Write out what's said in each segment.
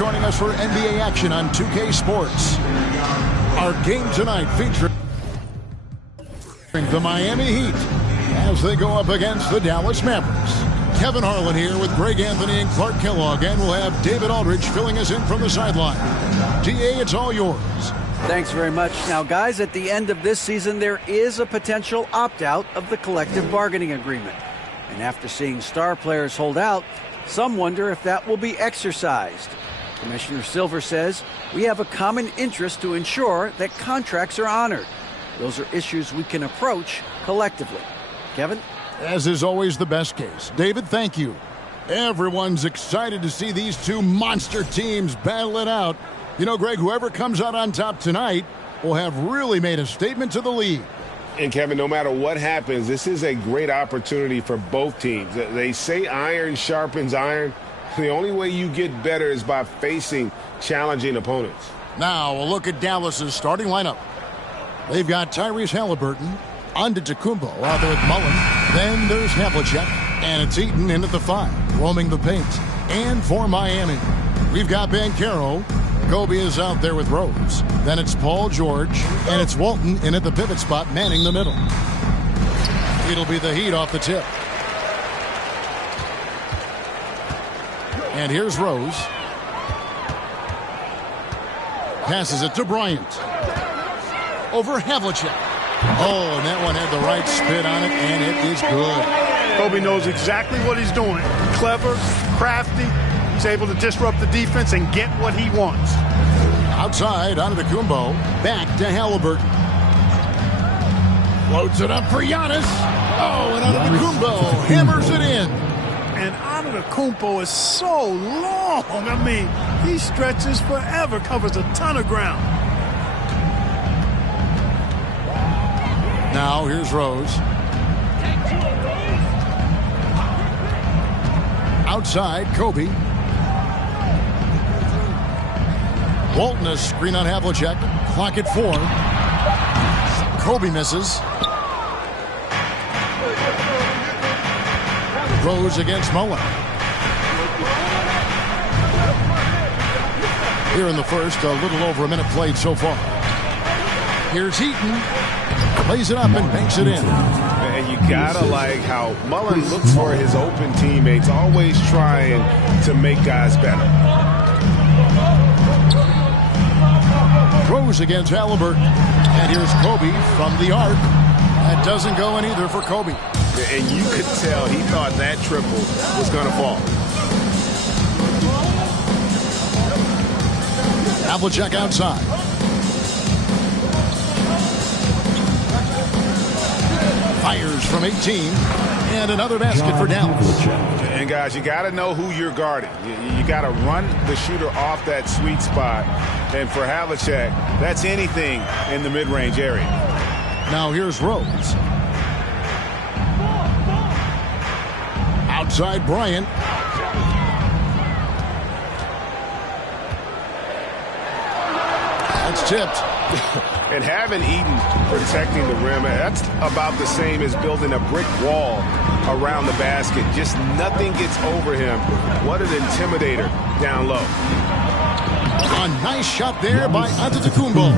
joining us for NBA action on 2K Sports. Our game tonight featuring the Miami Heat as they go up against the Dallas Mavericks. Kevin Harlan here with Greg Anthony and Clark Kellogg, and we'll have David Aldridge filling us in from the sideline. DA, it's all yours. Thanks very much. Now, guys, at the end of this season, there is a potential opt-out of the collective bargaining agreement. And after seeing star players hold out, some wonder if that will be exercised. Commissioner Silver says we have a common interest to ensure that contracts are honored. Those are issues we can approach collectively. Kevin? As is always the best case. David, thank you. Everyone's excited to see these two monster teams battle it out. You know, Greg, whoever comes out on top tonight will have really made a statement to the league. And, Kevin, no matter what happens, this is a great opportunity for both teams. They say iron sharpens iron. The only way you get better is by facing challenging opponents. Now, a look at Dallas's starting lineup. They've got Tyrese Halliburton, Antetokounmpo out there with Mullen. Then there's Havlicek, and it's Eaton in at the 5, roaming the paint. And for Miami, we've got Banchero. Kobe is out there with Rose. Then it's Paul George, and it's Walton in at the pivot spot, manning the middle. It'll be the Heat off the tip. And here's Rose. Passes it to Bryant. Over Havlicek. Oh, and that one had the right spin on it, and it is good. Kobe knows exactly what he's doing. Clever, crafty. He's able to disrupt the defense and get what he wants. Outside, Antetokounmpo. Back to Halliburton. Floats it up for Giannis. Oh, and Antetokounmpo hammers it in. And Antetokounmpo is so long. I mean, he stretches forever, covers a ton of ground. Now, here's Rose. Outside, Kobe. Walton, a screen on Havlicek. Clock at 4. Kobe misses. Rose against Mullen. Here in the first, a little over a minute played so far. Here's Heaton. Lays it up and banks it in. And you gotta like how Mullen looks for his open teammates, always trying to make guys better. Rose against Halliburton. And here's Kobe from the arc. That doesn't go in either for Kobe. And you could tell he thought that triple was going to fall. Havlicek outside. Fires from 18. And another basket for Dallas. And, guys, you got to know who you're guarding. You got to run the shooter off that sweet spot. And for Havlicek, that's anything in the mid-range area. Now here's Rose. Outside Bryant. That's tipped. And having Eaton protecting the rim, that's about the same as building a brick wall around the basket. Just nothing gets over him. What an intimidator down low. A nice shot there by Antetokounmpo.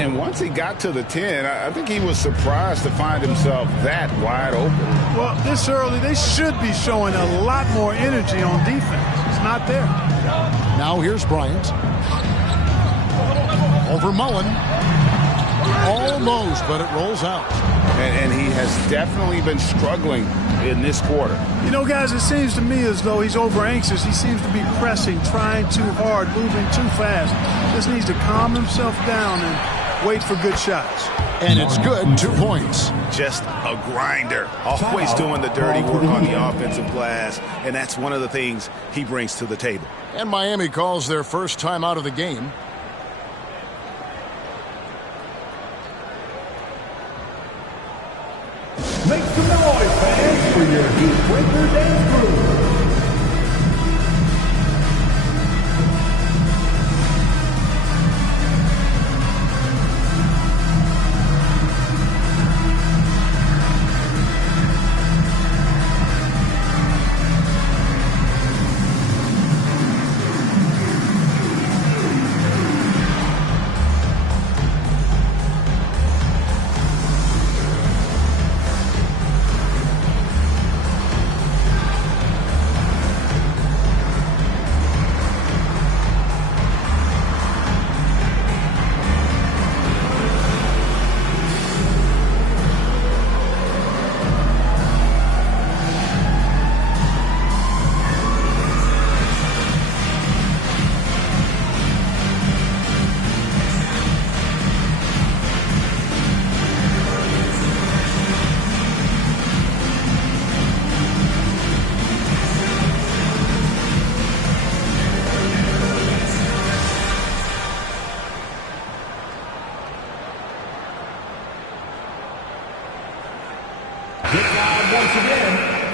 And once he got to the 10, I think he was surprised to find himself that wide open. Well, this early, they should be showing a lot more energy on defense. It's not there. Now here's Bryant. Over Mullen. Almost, but it rolls out. And he has definitely been struggling in this quarter. You know, guys, it seems to me as though he's over-anxious. He seems to be pressing, trying too hard, moving too fast. Just needs to calm himself down and wait for good shots. And it's good, 2 points. Just a grinder. Always doing the dirty work on the offensive glass. And that's one of the things he brings to the table. And Miami calls their first time out of the game. Make some noise, fans, for your Heat Breaker dance crew.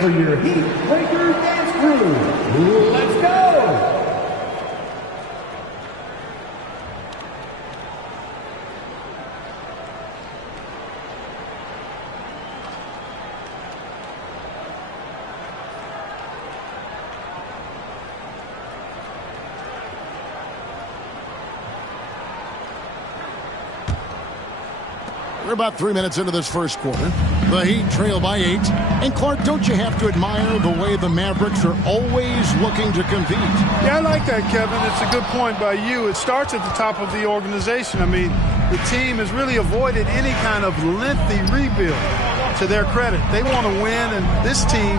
for your Heat Breaker Dance Crew. Let's go! We're about 3 minutes into this first quarter. The Heat trail by 8. And Clark, don't you have to admire the way the Mavericks are always looking to compete? Yeah, I like that, Kevin. It's a good point by you. It starts at the top of the organization. I mean, the team has really avoided any kind of lengthy rebuild. To their credit, they want to win, and this team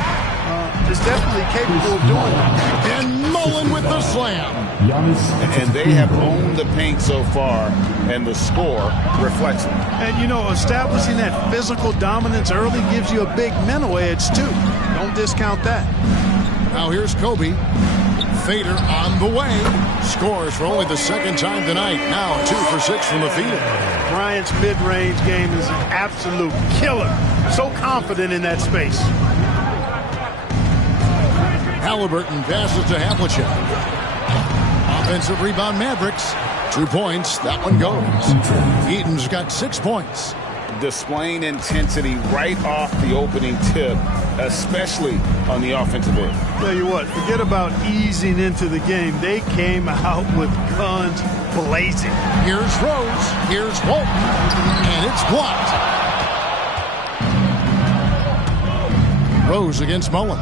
is definitely capable of doing that. And Mullen with the slam. And they have owned the paint so far, and the score reflects it. And, you know, establishing that physical dominance early gives you a big mental edge, too. Don't discount that. Now here's Kobe. Fader on the way. Scores for only the second time tonight. Now 2 for 6 from the field. Bryant's mid-range game is an absolute killer. So confident in that space. Halliburton passes to Havlicek. Offensive rebound Mavericks. 2 points. That one goes. Eaton's got 6 points. Displaying intensity right off the opening tip, especially on the offensive end. Tell you what, forget about easing into the game. They came out with guns blazing. Here's Rose. Here's Walton. And it's blocked. Rose against Mullen.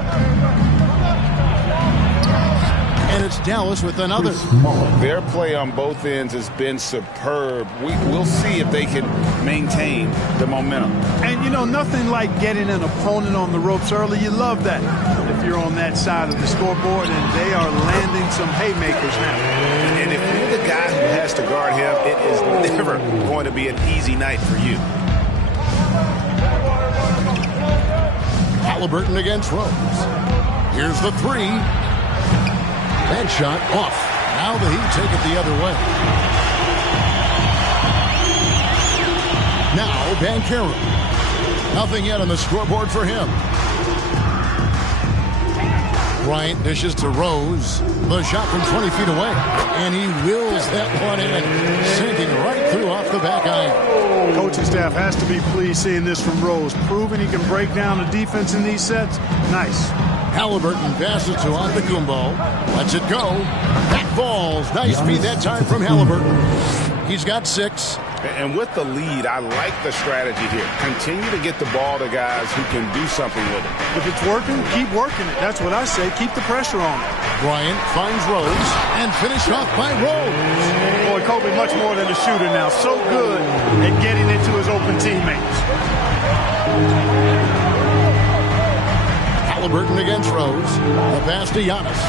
And it's Dallas with another. Their play on both ends has been superb. We'll see if they can maintain the momentum. And, you know, nothing like getting an opponent on the ropes early. You love that if you're on that side of the scoreboard, and they are landing some haymakers now. And if you're the guy who has to guard him, it is never going to be an easy night for you. Halliburton against Rose. Here's the 3. That shot off. Now the Heat take it the other way. Now Banchero. Nothing yet on the scoreboard for him. Bryant dishes to Rose. The shot from 20 feet away. And he wills that one in. Sinking right through off the back iron. Coaching staff has to be pleased seeing this from Rose. Proving he can break down the defense in these sets. Nice. Halliburton passes to Antetokounmpo. Lets it go. Back falls. Nice feed that time from Halliburton. He's got 6. And with the lead, I like the strategy here. Continue to get the ball to guys who can do something with it. If it's working, keep working it. That's what I say. Keep the pressure on it. Bryant finds Rose and finished off by Rose. Boy, Kobe much more than a shooter now. So good at getting into his open teammates. Halliburton against Rose. The pass to Giannis.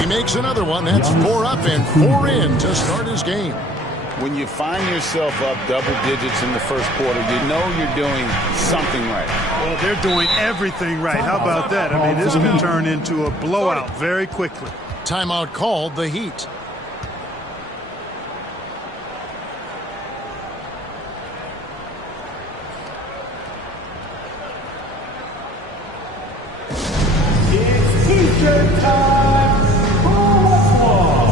He makes another one. That's 4 up and 4 in to start his game. When you find yourself up double digits in the first quarter, you know you're doing something right. Well, they're doing everything right. How about that? I mean, this could turn into a blowout very quickly. Timeout called, the Heat. It's T-shirt time for Westlaw.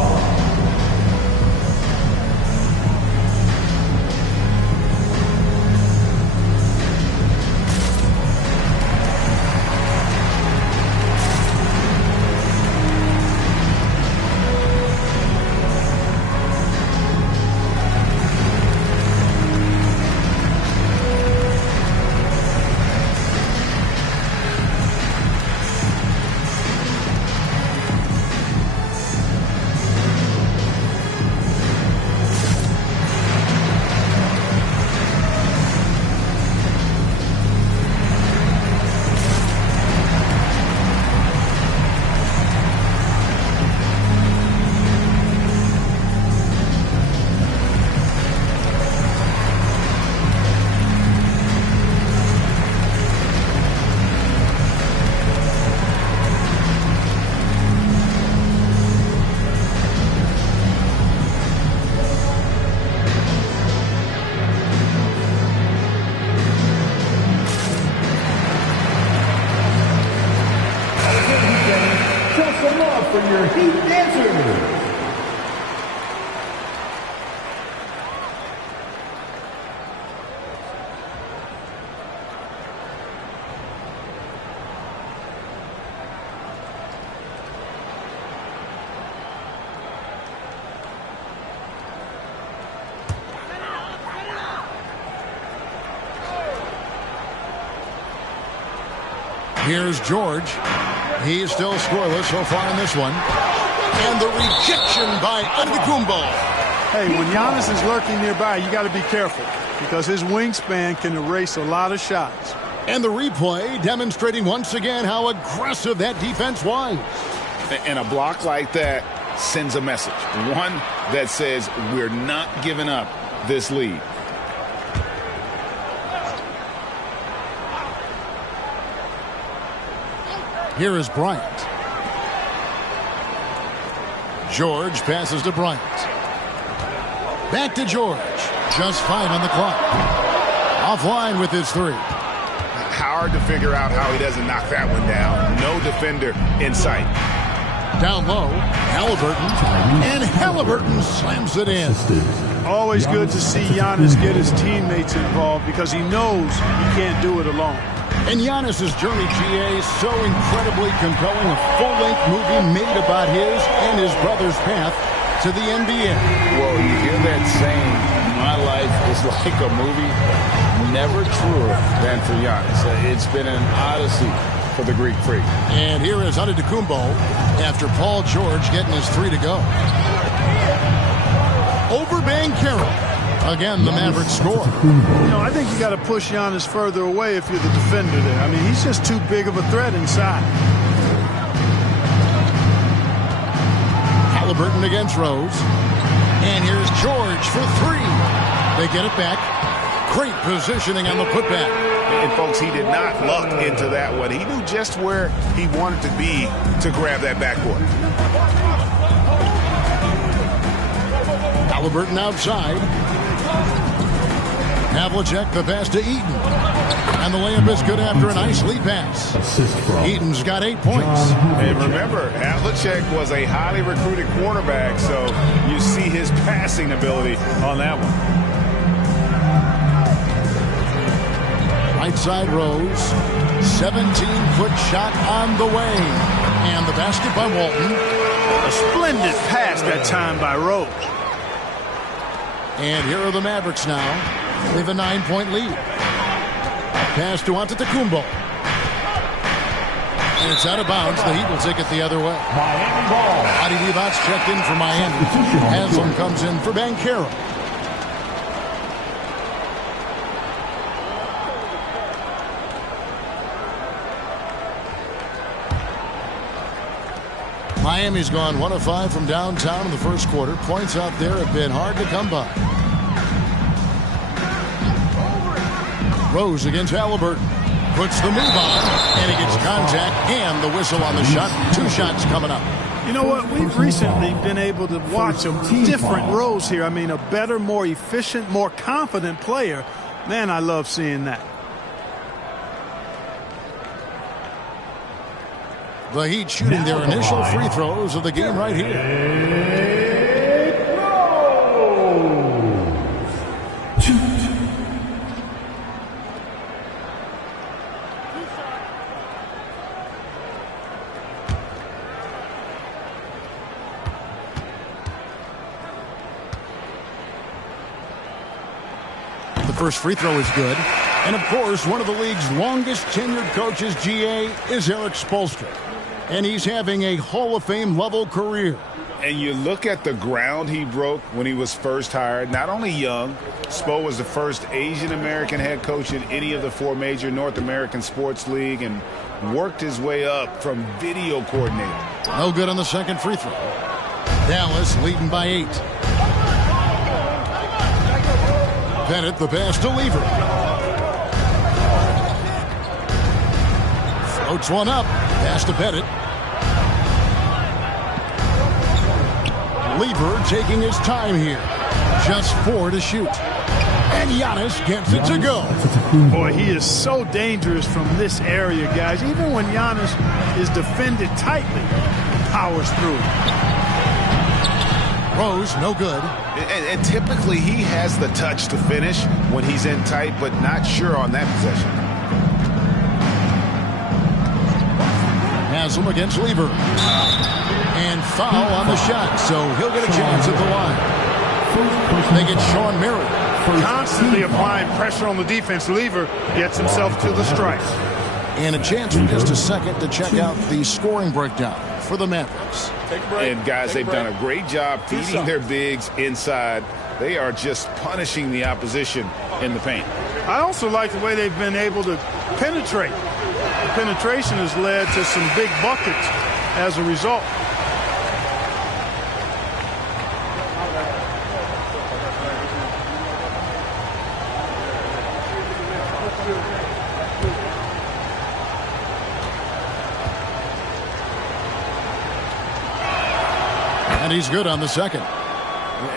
for your Heat Dancers. Here's George. He's still scoreless so far in this one. And the rejection by Antetokounmpo. Hey, when Giannis is lurking nearby, you got to be careful because his wingspan can erase a lot of shots. And the replay demonstrating once again how aggressive that defense was. And a block like that sends a message. One that says we're not giving up this lead. Here is Bryant. George passes to Bryant. Back to George. Just 5 on the clock. Offline with his 3. Hard to figure out how he doesn't knock that one down. No defender in sight. Down low, Halliburton. And Halliburton slams it in. Always good to see Giannis get his teammates involved because he knows he can't do it alone. And Giannis' journey, GA, is so incredibly compelling. A full-length movie made about his and his brother's path to the NBL. Well, you hear that saying, my life is like a movie. Never truer than for Giannis. It's been an odyssey for the Greek freak. And here is Antetokounmpo after Paul George getting his 3 to go. Over Banchero. Again, the Mavericks score. You know, I think you got to push Giannis further away if you're the defender there. I mean, he's just too big of a threat inside. Halliburton against Rose. And here's George for 3. They get it back. Great positioning on the putback. And folks, he did not luck into that one. He knew just where he wanted to be to grab that backboard. Halliburton outside. Havlicek the pass to Eaton. And the layup is good after a nice lead pass. Eaton's got 8 points. And remember, Havlicek was a highly recruited quarterback, so you see his passing ability on that one. Right side Rose. 17-foot shot on the way. And the basket by Walton. A splendid pass that time by Rose. And here are the Mavericks now. They have a 9-point lead. Pass to Antetokounmpo. And it's out of bounds. The Heat will take it the other way. Miami ball. Adi Divac checked in for Miami. Haslam comes in for Banchero. Miami's gone 1 of 5 from downtown in the first quarter. Points out there have been hard to come by. Rose against Halliburton. Puts the move on, and he gets contact and the whistle on the shot. 2 shots coming up. You know what? We've recently been able to watch a different Rose here. I mean, a better, more efficient, more confident player. Man, I love seeing that. The Heat shooting their initial free throws of the game right here. The first free throw is good. And, of course, one of the league's longest tenured coaches, GA, is Eric Spoelstra. And he's having a Hall of Fame level career. And you look at the ground he broke when he was first hired. Not only young, Spo was the first Asian-American head coach in any of the 4 major North American sports league and worked his way up from video coordinator. No good on the second free throw. Dallas leading by 8. Bennett the pass to Lever. Floats one up. Pass to Bennett. Lever taking his time here. Just 4 to shoot. And Giannis gets it to go. Boy, he is so dangerous from this area, guys. Even when Giannis is defended tightly, powers through it. Rose, no good. And typically he has the touch to finish when he's in tight, but not sure on that possession. Haslam against Lever. And foul on the shot, so he'll get a chance at the line. They get Sean Mary. Constantly applying pressure on the defense. Lever gets himself to the stripe. And a chance for just a second to check out the scoring breakdown for the Mavericks. And guys, they've done a great job feeding their bigs inside. They are just punishing the opposition in the paint. I also like the way they've been able to penetrate. The penetration has led to some big buckets as a result. And he's good on the second.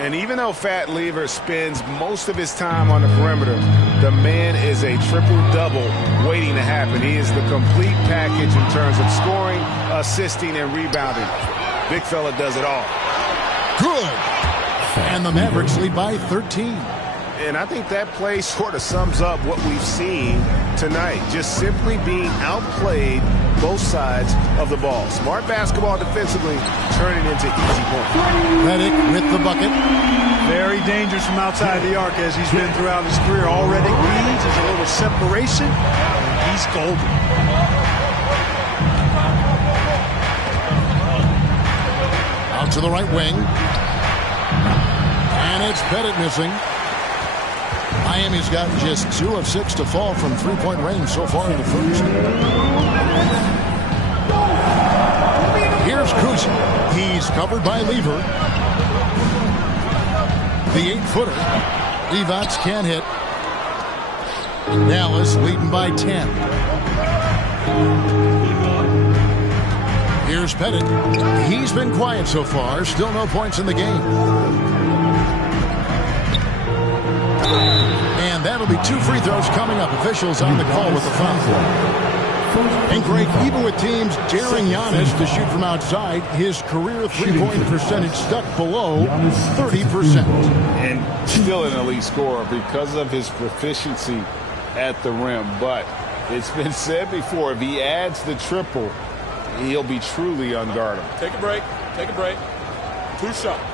And even though Fat Lever spends most of his time on the perimeter, the man is a triple-double waiting to happen. He is the complete package in terms of scoring, assisting, and rebounding. Big fella does it all. Good. And the Mavericks lead by 13. And I think that play sort of sums up what we've seen tonight. Just simply being outplayed both sides of the ball. Smart basketball defensively, turning into easy points. Redick with the bucket. Very dangerous from outside the arc as he's been throughout his career. Already leads, there's a little separation. He's golden. Out to the right wing. And it's Pettit missing. Miami's got just 2 of 6 to fall from three-point range so far in the first. Here's Kuzi. He's covered by Lever. The 8-footer. Levots can't hit. Dallas leading by 10. Here's Pettit. He's been quiet so far. Still no points in the game. And that'll be 2 free throws coming up. Officials on the call with the foul. And Greg, even with teams daring Giannis to shoot from outside, his career three-point percentage stuck below 30%. And still an elite scorer because of his proficiency at the rim. But it's been said before, if he adds the triple, he'll be truly unguardable. Take a break. Take a break. 2 shots.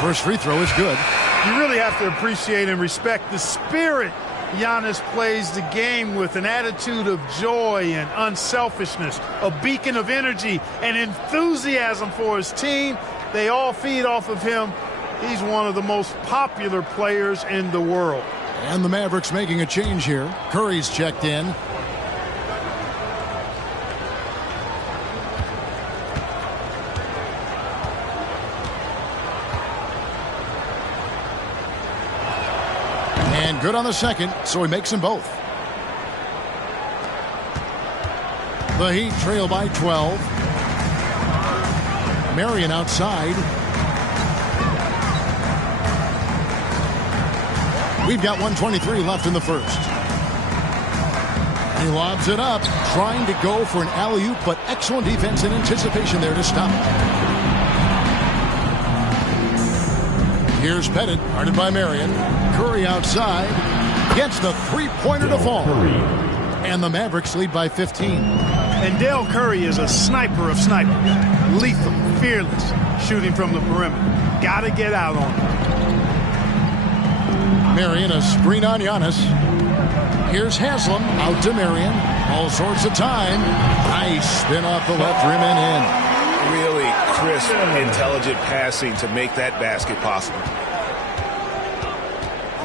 First free throw is good. You really have to appreciate and respect the spirit Giannis plays the game with, an attitude of joy and unselfishness, a beacon of energy and enthusiasm for his team. They all feed off of him. He's one of the most popular players in the world. And the Mavericks making a change here. Curry's checked in. And good on the second, so he makes them both. The Heat trail by 12. Marion outside. We've got 1:23 left in the first. He lobs it up, trying to go for an alley-oop, but excellent defense and anticipation there to stop. Here's Pettit, guarded by Marion. Curry outside, gets the three-pointer to fall. And the Mavericks lead by 15. And Dell Curry is a sniper of snipers. Lethal, fearless, shooting from the perimeter. Gotta get out on him. Marion, a screen on Giannis. Here's Haslam, out to Marion. All sorts of time. Nice spin off the left rim and in. Really crisp, intelligent passing to make that basket possible.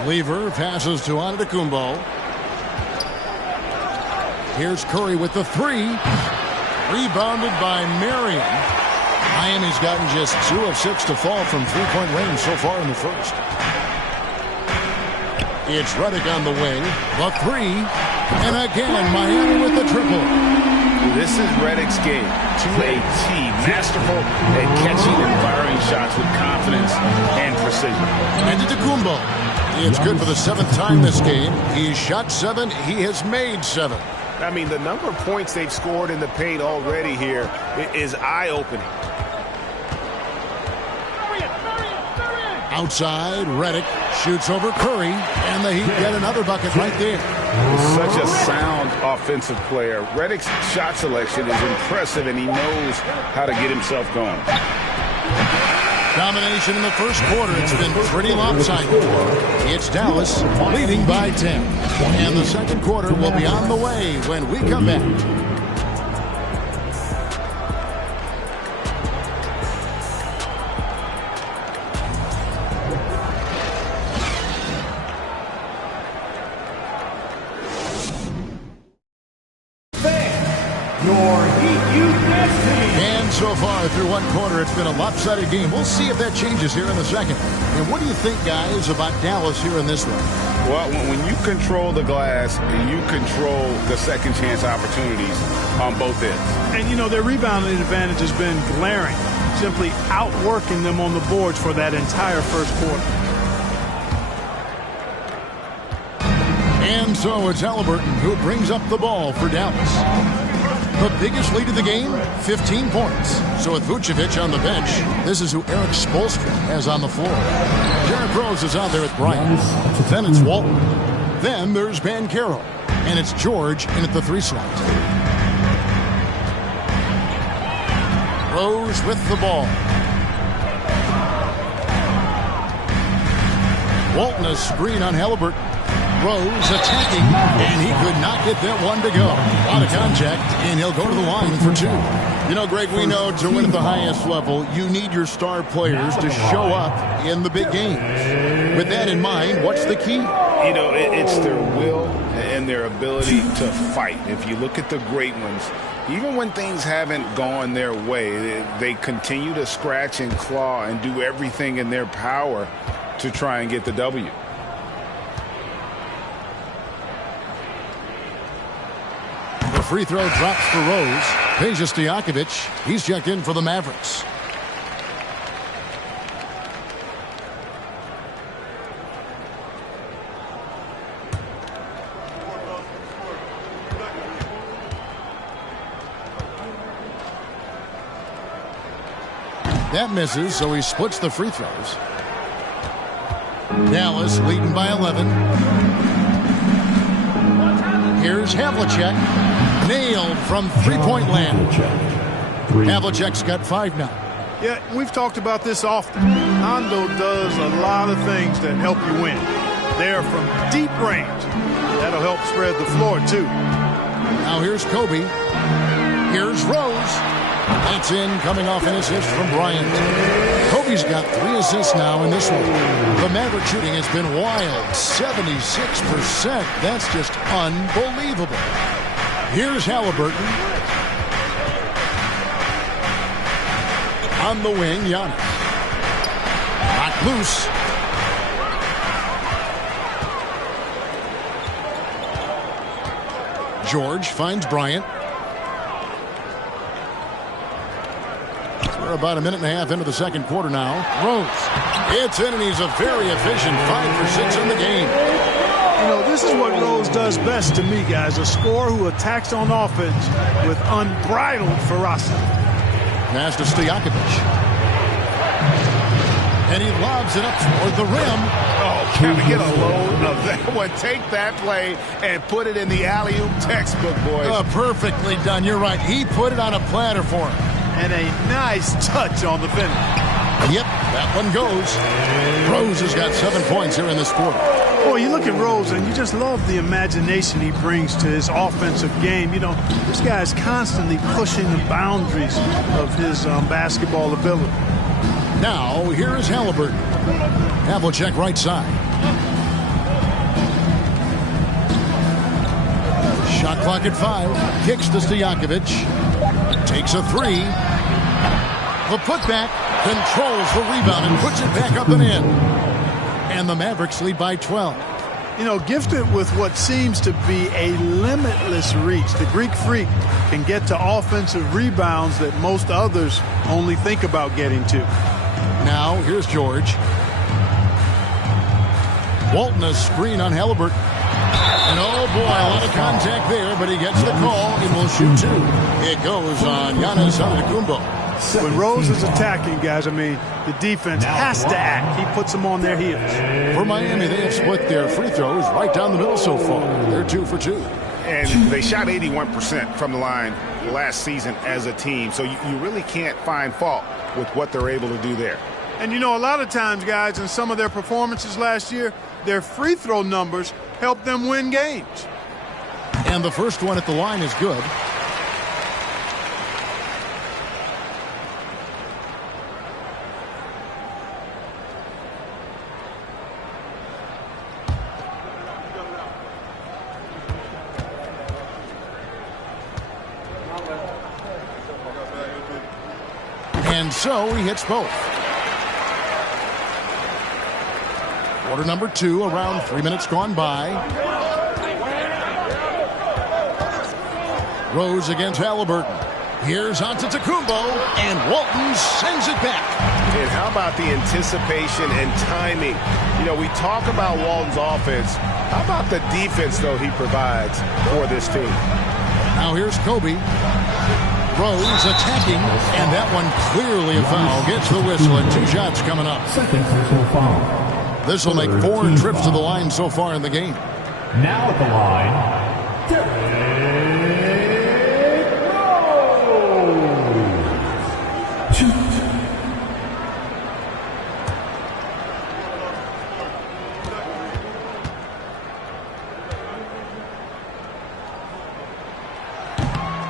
Lever passes to Antetokounmpo. Here's Curry with the 3. Rebounded by Marion. Miami's gotten just 2 of 6 to fall from three-point range so far in the first. It's Redick on the wing. The 3. And again, Miami with the triple. This is Redick's game. Two-way T, masterful at catching and firing shots with confidence and precision. And Antetokounmpo. It's good for the 7th time this game. He's shot 7. He has made 7. I mean, the number of points they've scored in the paint already here is eye-opening. Outside, Redick shoots over Curry, and the Heat get another bucket right there. Such a sound offensive player. Redick's shot selection is impressive, and he knows how to get himself going. Domination in the first quarter. It's been pretty lopsided. It's Dallas leading by 10. And the second quarter will be on the way when we come back. And so far through one quarter, it's been a lopsided game. We'll see if that changes here in the second. And what do you think, guys, about Dallas here in this one? Well, when you control the glass, you control the second chance opportunities on both ends. And, you know, their rebounding advantage has been glaring, simply outworking them on the boards for that entire first quarter. And so it's Halliburton who brings up the ball for Dallas. The biggest lead of the game, 15 points. So with Vucevic on the bench, this is who Eric Spoelstra has on the floor. Derrick Rose is out there with Bryant. Then it's Walton. Then there's Banchero. And it's George in at the 3 slot. Rose with the ball. Walton a screen on Halliburton. Rose attacking, and he could not get that one to go. Out of contact, and he'll go to the line for 2. You know, Greg, we know to win at the highest level, you need your star players to show up in the big games. With that in mind, what's the key? You know, it's their will and their ability to fight. If you look at the great ones, even when things haven't gone their way, they continue to scratch and claw and do everything in their power to try and get the W. The free throw drops for Rose. Peja Stojakovic, he's checked in for the Mavericks. That misses, so he splits the free throws. Dallas leading by 11. Here's Havlicek. Nailed from three-point land. Havlicek's got 5 now. Yeah, we've talked about this often. Hondo does a lot of things that help you win. They're from deep range. That'll help spread the floor, too. Now here's Kobe. Here's Rose. That's in, coming off an assist from Bryant. Kobe's got 3 assists now in this one. The Maverick shooting has been wild. 76%. That's just unbelievable. Here's Halliburton. On the wing, Giannis. Knocked loose. George finds Bryant. We're about a minute and a half into the second quarter now. Rose. It's in, and he's a very efficient 5 for 6 in the game. You know, this is what Rose does best to me, guys. A scorer who attacks on offense with unbridled ferocity. Pass to Stojakovic. And he lobs it up toward the rim. Oh, can we get a load of that one? Take that play and put it in the alley-oop textbook, boys. Perfectly done. You're right. He put it on a platter for him. And a nice touch on the finish. Yep, that one goes. Rose has got 7 points here in this quarter. Boy, you look at Rose, and you just love the imagination he brings to his offensive game. You know, this guy is constantly pushing the boundaries of his basketball ability. Now, here is Halliburton. Havlicek right side. Shot clock at 5. Kicks to Stojakovic. Takes a 3. The putback. Controls the rebound and puts it back up and in. And the Mavericks lead by 12. You know, gifted with what seems to be a limitless reach, the Greek Freak can get to offensive rebounds that most others only think about getting to. Now, here's George. Walton, a screen on Halliburton. And oh boy, a lot of contact there, but he gets the call and will shoot two. It goes on Giannis Antetokounmpo. When Rose is attacking, guys, I mean, the defense has to act. He puts them on their heels. For Miami, they have split their free throws right down the middle so far. They're 2 for 2. And they shot 81% from the line last season as a team. So you really can't find fault with what they're able to do there. And, you know, a lot of times, guys, in some of their performances last year, their free throw numbers help them win games. And the first one at the line is good. And so he hits both. Quarter number 2, around 3 minutes gone by. Rose against Halliburton. Here's Antetokounmpo, and Walton sends it back. And how about the anticipation and timing? You know, we talk about Walton's offense. How about the defense, though, he provides for this team? Now here's Kobe. Rose attacking, and that one clearly a foul. Gets the whistle, and 2 shots coming up. Second personal foul. This will make 4 trips to the line so far in the game. Now at the line, Derrick Rose. Shoot.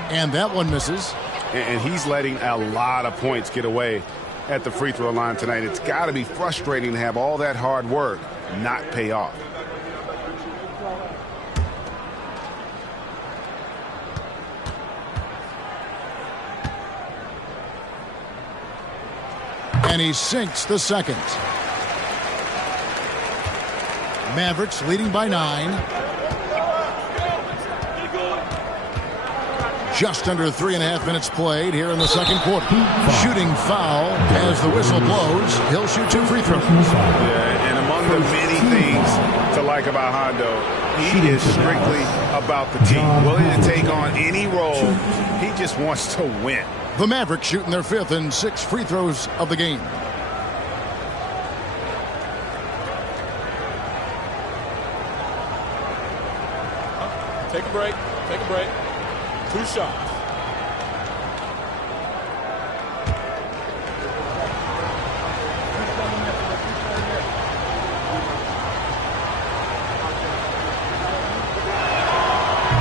And that one misses. And he's letting a lot of points get away at the free throw line tonight. It's got to be frustrating to have all that hard work not pay off. And he sinks the second. Mavericks leading by 9. Just under 3.5 minutes played here in the second quarter. Shooting foul as the whistle blows. He'll shoot 2 free throws. Yeah, and among the many things to like about Hondo, he is strictly about the team. Willing to take on any role. He just wants to win. The Mavericks shooting their 5th and 6th free throws of the game. Take a break. Take a break. 2 shots.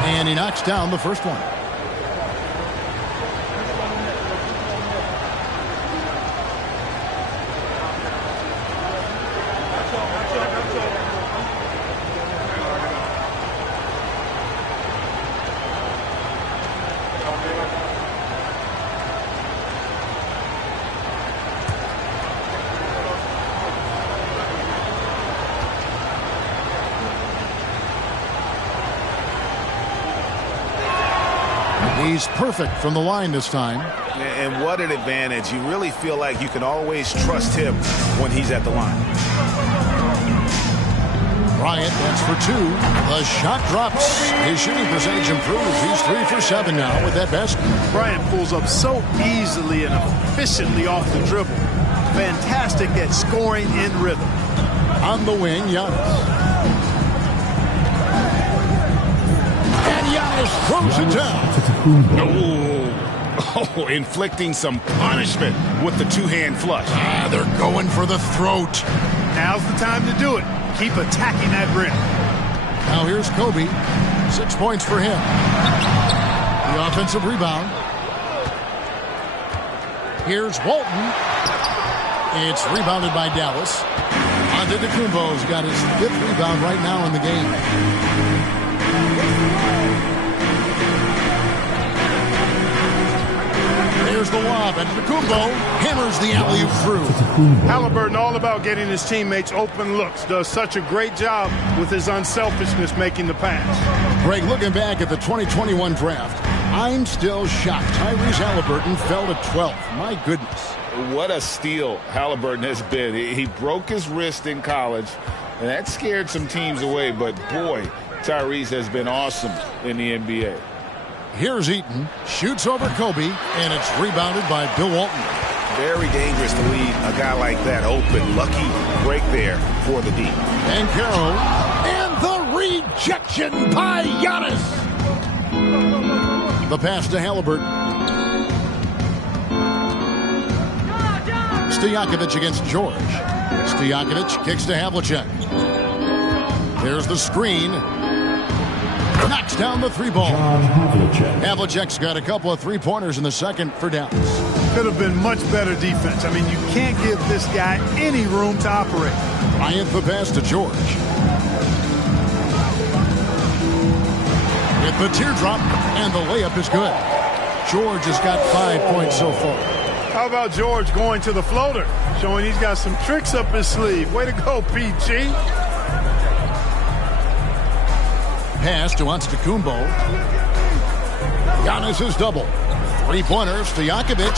And he knocks down the first one. He's perfect from the line this time. And what an advantage. You really feel like you can always trust him when he's at the line. Bryant, that's for 2. The shot drops. His shooting percentage improves. He's 3 for 7 now with that basket. Bryant pulls up so easily and efficiently off the dribble. Fantastic at scoring in rhythm. On the wing, Giannis. And Giannis throws it down. Oh, inflicting some punishment with the 2-hand flush. They're going for the throat. Now's the time to do it. Keep attacking that rim. Now here's Kobe. 6 points for him. The offensive rebound. Here's Walton. It's rebounded by Dallas. Antetokounmpo's got his 5th rebound right now in the game. There's the lob. Antetokounmpo hammers the alley-oop through. Halliburton all about getting his teammates open looks. Does such a great job with his unselfishness making the pass. Greg, looking back at the 2021 draft, I'm still shocked. Tyrese Halliburton fell to 12th. My goodness. What a steal Halliburton has been. He broke his wrist in college, and that scared some teams away. But, boy, Tyrese has been awesome in the NBA. Here's Eaton, shoots over Kobe, and it's rebounded by Bill Walton. Very dangerous to leave a guy like that open. Lucky break there for the D. Banchero, and the rejection by Giannis. The pass to Halliburton. Stojakovic against George. Stojakovic kicks to Havlicek. There's the screen. Knocks down the three ball. Havlicek's got a couple of three-pointers in the second for Dallas. Could have been much better defense. I mean, you can't give this guy any room to operate. Bryant the pass to George. With the teardrop, and the layup is good. George has got 5 points so far. How about George going to the floater, showing he's got some tricks up his sleeve. Way to go, PG. Pass to Antetokounmpo. Giannis is double. Three-pointer, Stojakovic.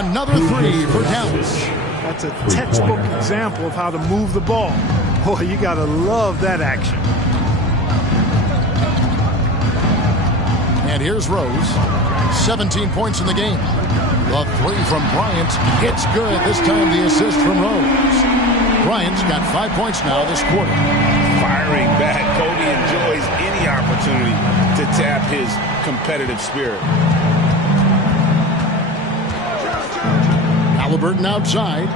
Another three for Dallas. That's a textbook example of how to move the ball. Boy, you got to love that action. And here's Rose. 17 points in the game. The three from Bryant. It's good. This time the assist from Rose. Bryant's got 5 points now this quarter. Firing back. Kobe enjoys any opportunity to tap his competitive spirit. Halliburton outside.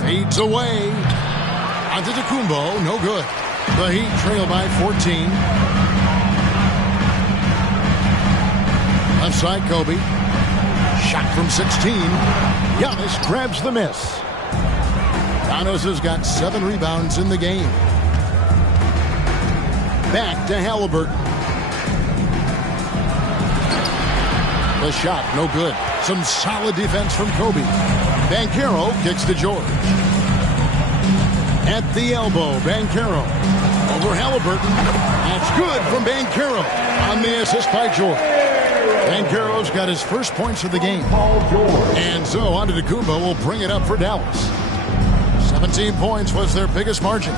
Fades away. Antetokounmpo, no good. The Heat trail by 14. Left side, Kobe. Shot from 16. Giannis grabs the miss. Giannis has got 7 rebounds in the game. Back to Halliburton. The shot, no good. Some solid defense from Kobe. Banchero kicks to George. At the elbow, Banchero. Over Halliburton. That's good from Banchero on the assist by George. Banchero's got his first points of the game. And so Antetokounmpo will bring it up for Dallas. 17 points was their biggest margin.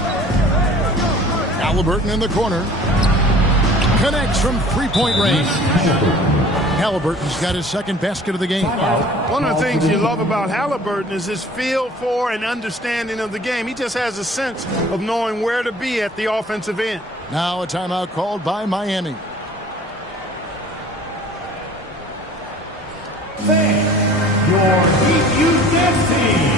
Halliburton in the corner. Connects from three-point range. Halliburton's got his second basket of the game. One of the things you love about Halliburton is his feel for and understanding of the game. He just has a sense of knowing where to be at the offensive end. Now a timeout called by Miami. Fans, your Heat Youth Dance Team.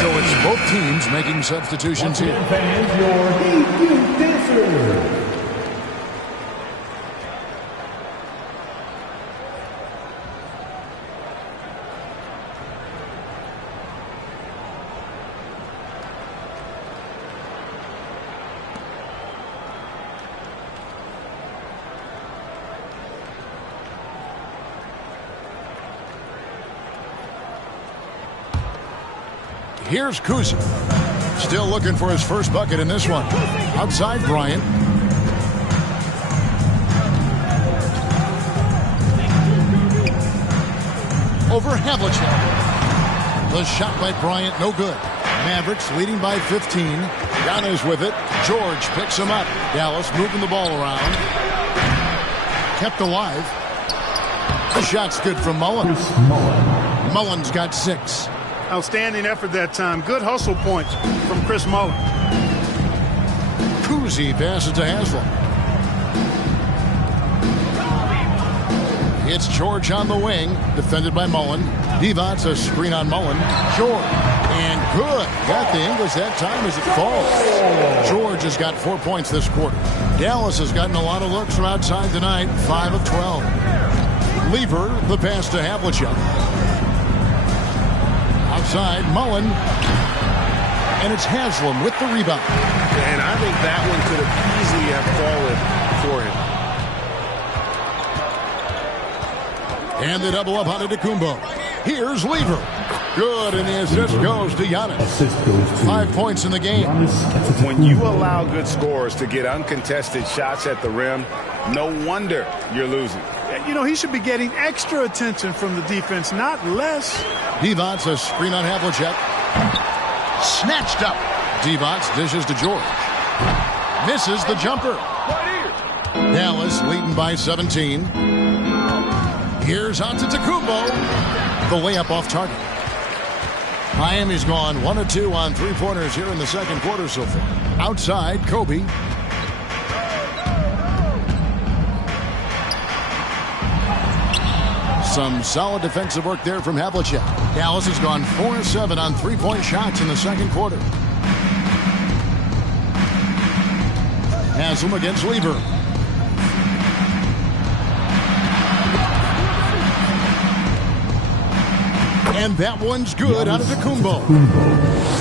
So it's both teams making substitutions here. Fans, your Heat Youth Dancer. Here's Kuzi. Still looking for his first bucket in this one. Outside Bryant. Over Havlicek. The shot by Bryant, no good. Mavericks leading by 15. Giannis with it. George picks him up. Dallas moving the ball around. Kept alive. The shot's good from Mullen. Mullen's got 6. Outstanding effort that time. Good hustle points from Chris Mullen. Kuzi passes to Haslam. It's George on the wing, defended by Mullen. Divac, a screen on Mullen. George, and good. Got the English that time as it falls. George has got 4 points this quarter. Dallas has gotten a lot of looks from outside tonight, 5 of 12. Lever, the pass to Havlicek. Outside, Mullen. And it's Haslam with the rebound. And I think that one could have easily have fallen for him. And the double up on Antetokounmpo. Here's Lever. Good, and the assist goes to Giannis. 5 points in the game. When you allow good scorers to get uncontested shots at the rim, no wonder you're losing. You know, he should be getting extra attention from the defense, not less. Divac, a screen on Havlicek. Snatched up. Divac dishes to George. Misses the jumper. Dallas leading by 17. Here's Antetokounmpo. The layup off target. Miami's gone 1 of 2 on 3-pointers here in the second quarter so far. Outside, Kobe. Some solid defensive work there from Havlicek. Dallas has gone 4 of 7 on 3-point shots in the second quarter. Haslam against Lever. And that one's good out of Antetokounmpo.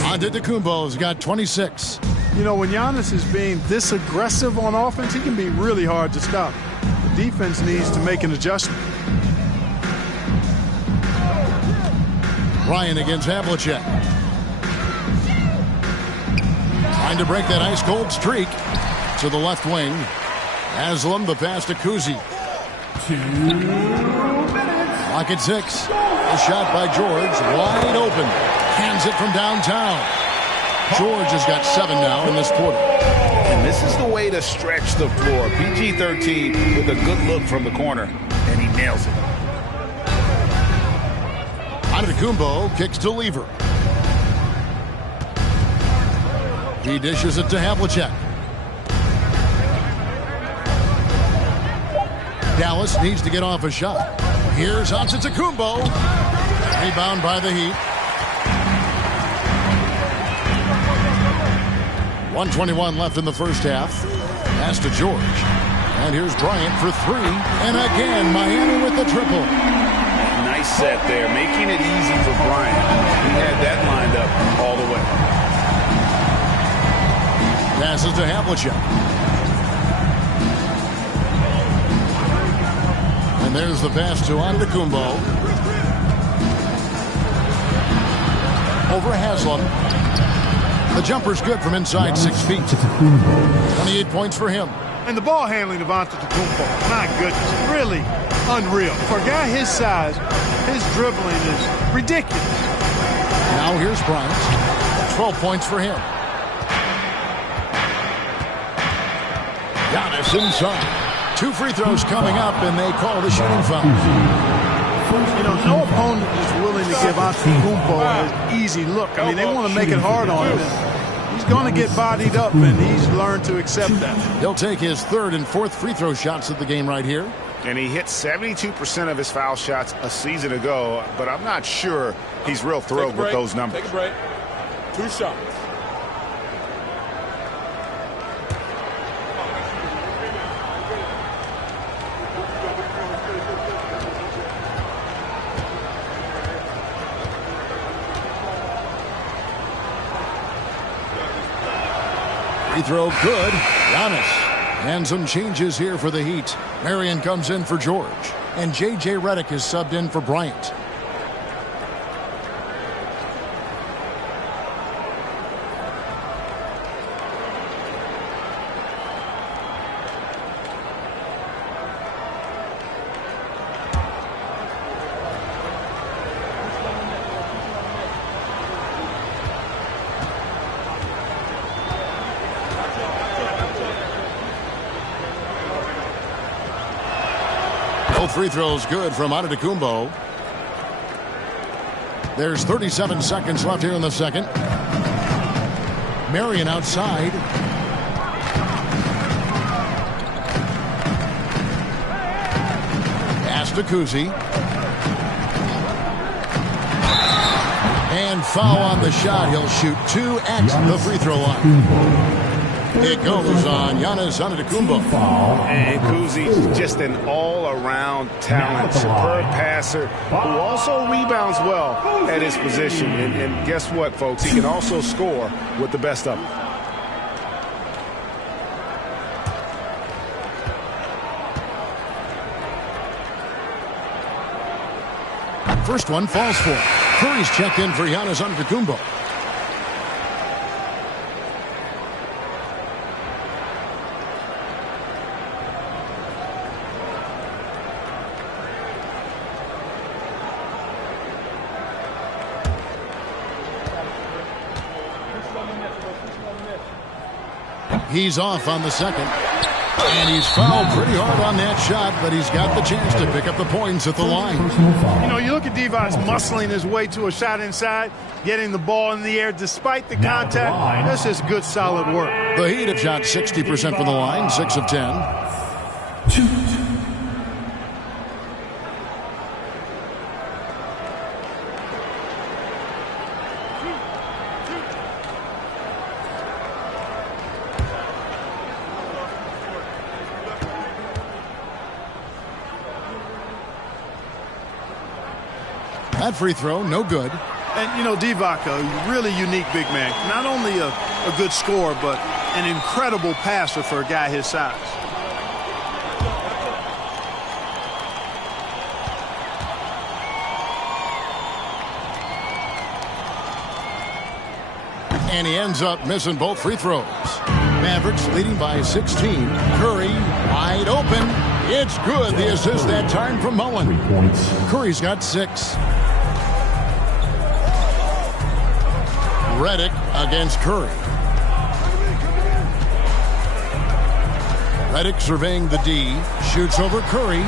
Antetokounmpo's got 26. You know, when Giannis is being this aggressive on offense, he can be really hard to stop. The defense needs to make an adjustment. Bryant against Havlicek. Trying to break that ice-cold streak to the left wing. Haslam, the pass to Kuzi. 2 minutes. Clock at 6. A shot by George, wide open. Hands it from downtown. George has got 7 now in this quarter. And this is the way to stretch the floor. PG-13 with a good look from the corner, and he nails it. Antetokounmpo kicks to Lever. He dishes it to Havlicek. Dallas needs to get off a shot. Here's Antetokounmpo. Rebound by the Heat. 1:21 left in the first half. Pass to George. And here's Bryant for 3. And again, Miami with the triple. Nice set there, making it easy for Bryant. He had that lined up all the way. Passes to Havlicek. And there's the pass to Antetokounmpo. Over Haslam. The jumper's good from inside 6 feet. 28 points for him. And the ball handling of Antetokounmpo, my goodness, really unreal. For a guy his size, his dribbling is ridiculous. Now here's Bryant. 12 points for him. Giannis inside. 2 free throws coming up, and they call the shooting foul. You know, no opponent is willing to give Antetokounmpo an easy look. I mean, they want to make it hard on him. He's going to get bodied up, and he's learned to accept that. He'll take his 3rd and 4th free throw shots of the game right here. And he hit 72% of his foul shots a season ago, but I'm not sure he's real thrilled with those numbers. Take a break. 2 shots. Free throw good. Giannis. And some changes here for the Heat. Marion comes in for George. And J.J. Redick is subbed in for Bryant. Both free throws good from Antetokounmpo. There's 37 seconds left here in the second. Marion outside. Pass to Kuzi. And foul on the shot. He'll shoot 2 at the free throw line. It goes on Giannis Antetokounmpo. And Kuzi, just an all-around talent, superb passer who also rebounds well at his position. And guess what, folks? He can also score with the best of them. First one falls for. Curry's checked in for Giannis Antetokounmpo. He's off on the second. And he's fouled pretty hard on that shot, but he's got the chance to pick up the points at the line. You know, you look at Divac muscling his way to a shot inside, getting the ball in the air despite the contact. That's just good, solid work. The Heat have shot 60% from the line, 6 of 10. That free throw, no good. And, you know, Divac, a really unique big man. Not only a good scorer, but an incredible passer for a guy his size. And he ends up missing both free throws. Mavericks leading by 16. Curry wide open. It's good. The assist that time from Mullen. 3 points. Curry's got 6. Redick against Curry. Redick surveying the D. Shoots over Curry.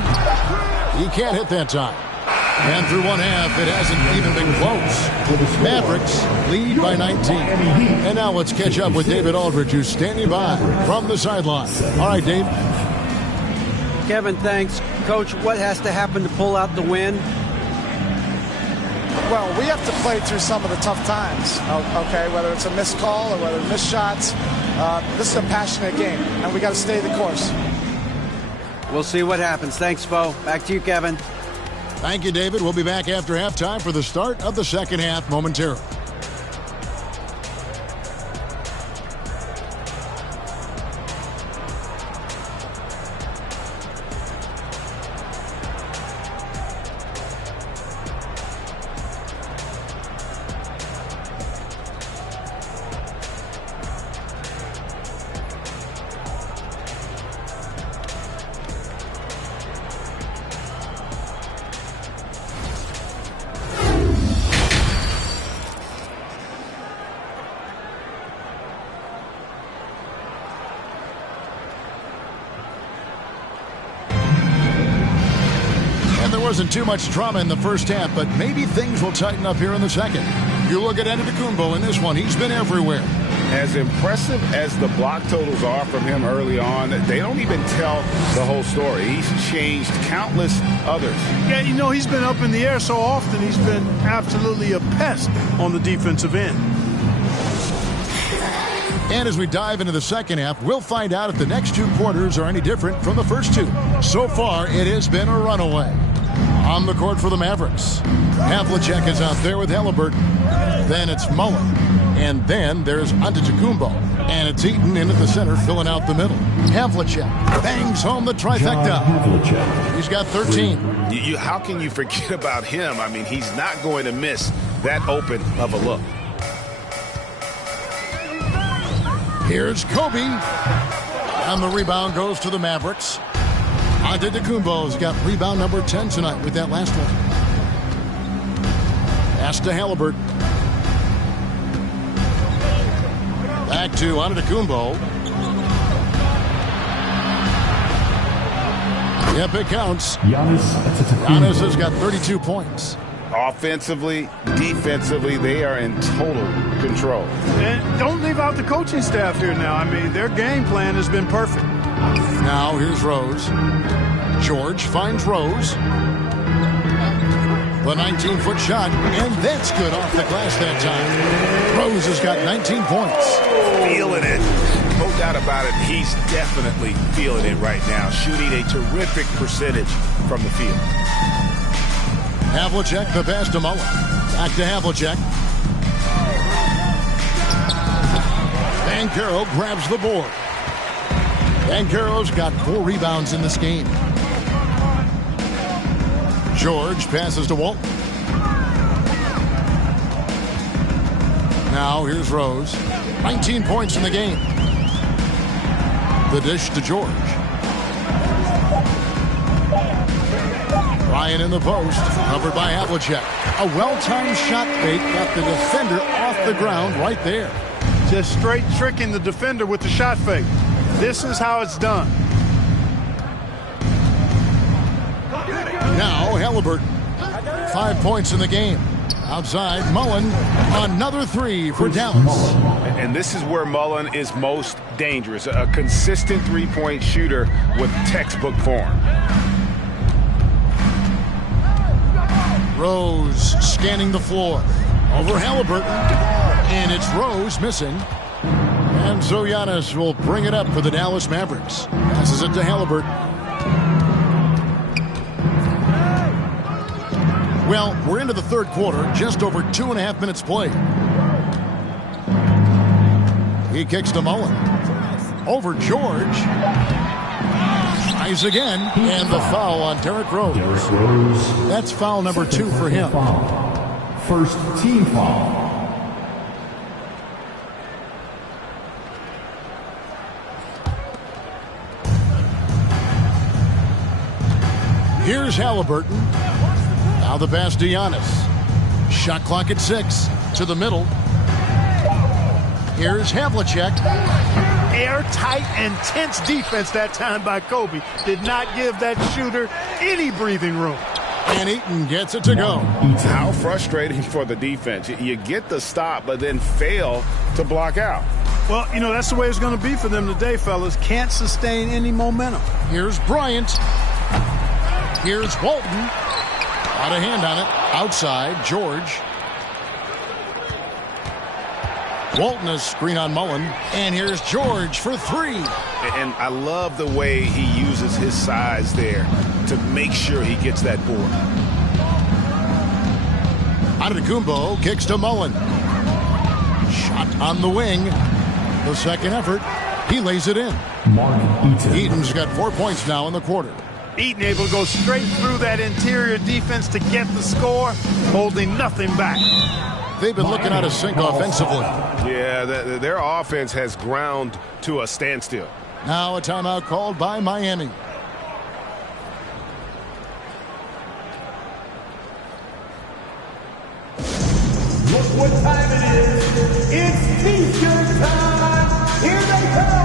He can't hit that time. And through one half, it hasn't even been close. Mavericks lead by 19. And now let's catch up with David Aldridge, who's standing by from the sideline. All right, Dave. Kevin, thanks. Coach, what has to happen to pull out the win? Well, we have to play through some of the tough times, okay, whether it's a missed call or whether missed shots. This is a passionate game, and we got to stay the course. We'll see what happens. Thanks, Bo. Back to you, Kevin. Thank you, David. We'll be back after halftime for the start of the second half momentarily. Wasn't too much drama in the first half, but maybe things will tighten up here in the second. You look at Antetokounmpo in this one. He's been everywhere. As impressive as the block totals are from him early on, they don't even tell the whole story. He's changed countless others. Yeah, you know, he's been up in the air so often, he's been absolutely a pest on the defensive end. And as we dive into the second half, we'll find out if the next 2 quarters are any different from the first 2. So far, it has been a runaway. On the court for the Mavericks. Havlicek is out there with Halliburton. Then it's Mullen. And then there's Antetokounmpo. And it's Eaton in at the center, filling out the middle. Havlicek bangs home the trifecta. He's got 13. How can you forget about him? I mean, he's not going to miss that open of a look. Here's Kobe. And the rebound goes to the Mavericks. Antetokounmpo's got rebound number 10 tonight with that last one. Pass to Halliburton. Back to Antetokounmpo. Yep, it counts. Giannis has got 32 points. Offensively, defensively, they are in total control. And don't leave out the coaching staff here now. I mean, their game plan has been perfect. Now here's Rose. George finds Rose. The 19-foot shot, and that's good off the glass that time. Rose has got 19 points. Feeling it. No doubt about it, he's definitely feeling it right now. Shooting a terrific percentage from the field. Havlicek, the pass to Mullen. Back to Havlicek. Banchero grabs the board. Banchero's got 4 rebounds in this game. George passes to Walton. Now here's Rose. 19 points in the game. The dish to George. Ryan in the post, covered by Havlicek. A well-timed shot fake got the defender off the ground right there. Just straight tricking the defender with the shot fake. This is how it's done. Now Halliburton. 5 points in the game. Outside, Mullen. Another 3 for Dallas. And this is where Mullen is most dangerous. A consistent three-point shooter with textbook form. Rose scanning the floor. Over Halliburton. And it's Rose missing. And so Giannis will bring it up for the Dallas Mavericks. Passes it to Halliburton. Well, we're into the third quarter. Just over 2.5 minutes played. He kicks to Mullen. Over George. Tries again. And the foul on Derrick Rose. That's foul number 2 for him. First team foul. Here's Halliburton. Now the pass to Giannis. Shot clock at 6. To the middle. Here's Havlicek. Airtight and tense defense that time by Kobe. Did not give that shooter any breathing room. And Eaton gets it to go. How frustrating for the defense. You get the stop, but then fail to block out. Well, you know, that's the way it's going to be for them today, fellas. Can't sustain any momentum. Here's Bryant. Here's Walton. Got a hand on it. Outside, George. Walton has screen on Mullen. And here's George for 3. And I love the way he uses his size there to make sure he gets that board. Antetokounmpo kicks to Mullen. Shot on the wing. The second effort. He lays it in. Eaton's got 4 points now in the quarter. Eaton able to go straight through that interior defense to get the score, holding nothing back. They've been looking out of sync offensively. Yeah, their offense has ground to a standstill. Now a timeout called by Miami. Look what time it is. It's T-shirt time. Here they come.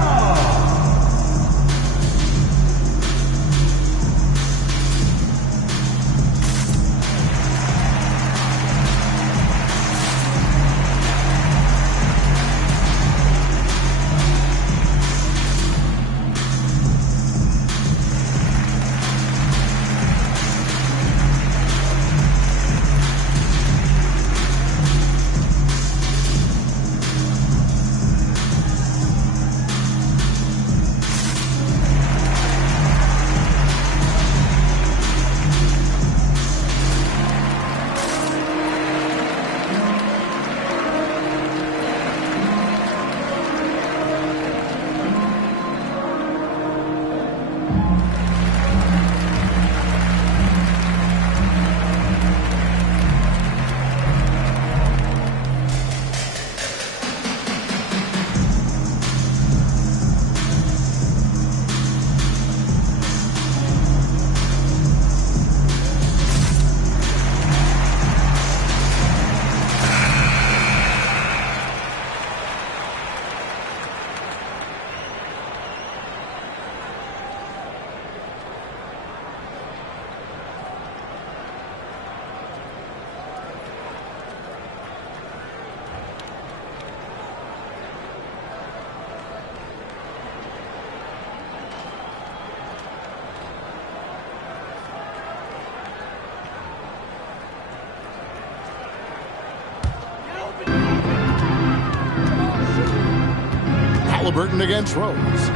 Halliburton against Rose.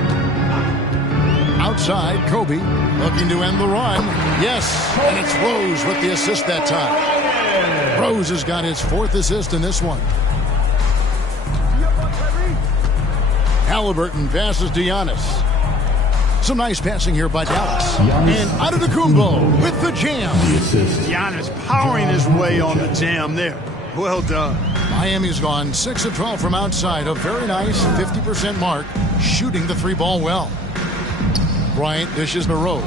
Outside, Kobe looking to end the run. Yes, and it's Rose with the assist that time. Rose has got his 4th assist in this one. Halliburton passes to Giannis. Some nice passing here by Dallas. And Antetokounmpo with the jam. Giannis powering his way on the jam there. Well done. Miami's gone 6 of 12 from outside. A very nice 50% mark, shooting the 3-ball well. Bryant dishes to Rose.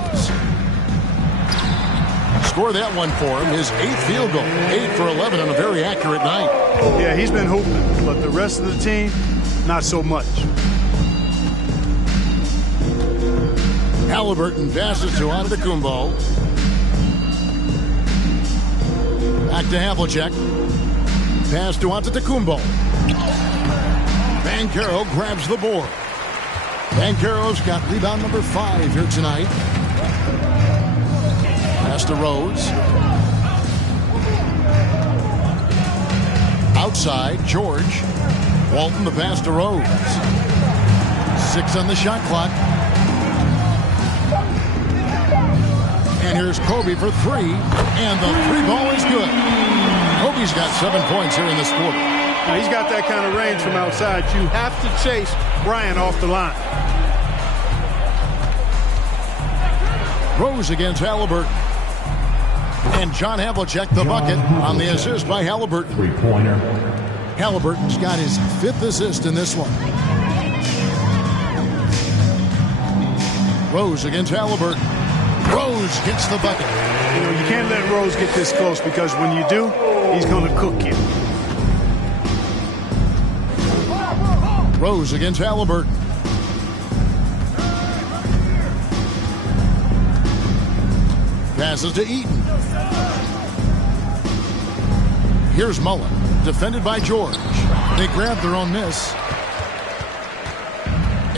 Score that one for him. His 8th field goal. 8 for 11 on a very accurate night. Yeah, he's been hooping, but the rest of the team, not so much. Halliburton passes to Antetokounmpo. Back to Havlicek. Pass to Antetokounmpo. Banchero grabs the board. Banchero's got rebound number 5 here tonight. Pass to Rose. Outside, George. Walton the pass to Rose. 6 on the shot clock. And here's Kobe for 3. And the 3-ball is good. Kobe's got 7 points here in this quarter. Now, he's got that kind of range from outside. You have to chase Bryant off the line. Rose against Halliburton. And John Havlicek the bucket on the assist by Halliburton. 3-pointer. Halliburton's got his 5th assist in this one. Rose against Halliburton. Rose gets the bucket. You know, you can't let Rose get this close because when you do, he's going to cook you. Rose against Halliburton. Passes to Eaton. Here's Mullen, defended by George. They grab their own miss.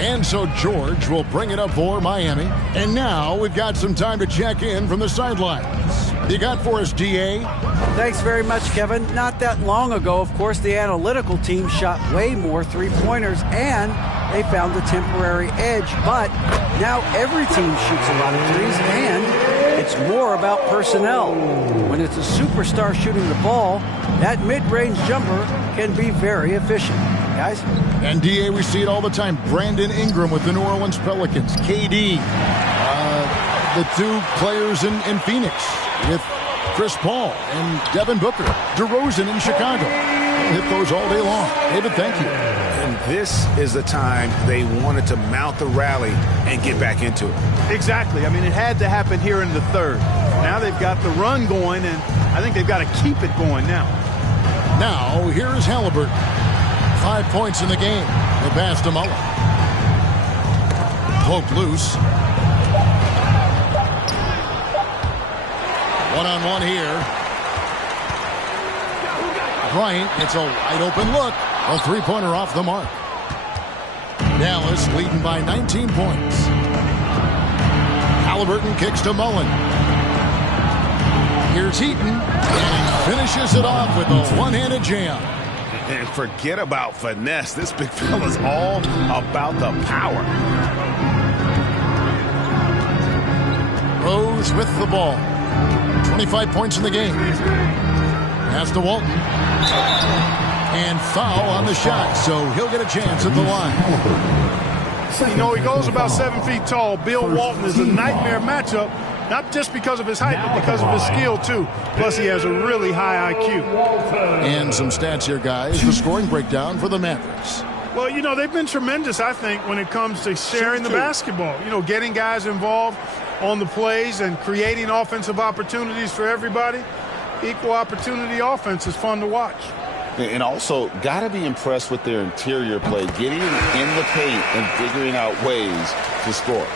And so George will bring it up for Miami. And now we've got some time to check in from the sidelines. You got for us, D.A.? Thanks very much, Kevin. Not that long ago, of course, the analytical team shot way more 3-pointers and they found a temporary edge. But now every team shoots a lot of threes and it's more about personnel. When it's a superstar shooting the ball, that mid-range jumper can be very efficient. Guys? And D.A., we see it all the time. Brandon Ingram with the New Orleans Pelicans. KD, the 2 players in Phoenix with Chris Paul and Devin Booker. DeRozan in Chicago. Hit those all day long. David, thank you. And this is the time they wanted to mount the rally and get back into it. Exactly. I mean, it had to happen here in the 3rd. Now they've got the run going, and I think they've got to keep it going now. Now, here is Halliburton. 5 points in the game. The pass to Mullen. Poked loose. One-on-one here. Bryant gets a wide open look. A 3-pointer off the mark. Dallas leading by 19 points. Halliburton kicks to Mullen. Here's Heaton. And he finishes it off with a one-handed jam. And forget about finesse. This big fella's all about the power. Rose with the ball. 25 points in the game. Pass to Walton. And foul on the shot, so he'll get a chance at the line. You know, he goes about 7 feet tall. Bill Walton is a nightmare matchup, not just because of his height, but because of his skill, too. Plus, he has a really high IQ. And some stats here, guys. The scoring breakdown for the Mavericks. Well, you know, they've been tremendous, I think, when it comes to sharing the basketball. You know, getting guys involved on the plays and creating offensive opportunities for everybody. Equal opportunity offense is fun to watch. And also, got to be impressed with their interior play, getting in the paint and figuring out ways to score.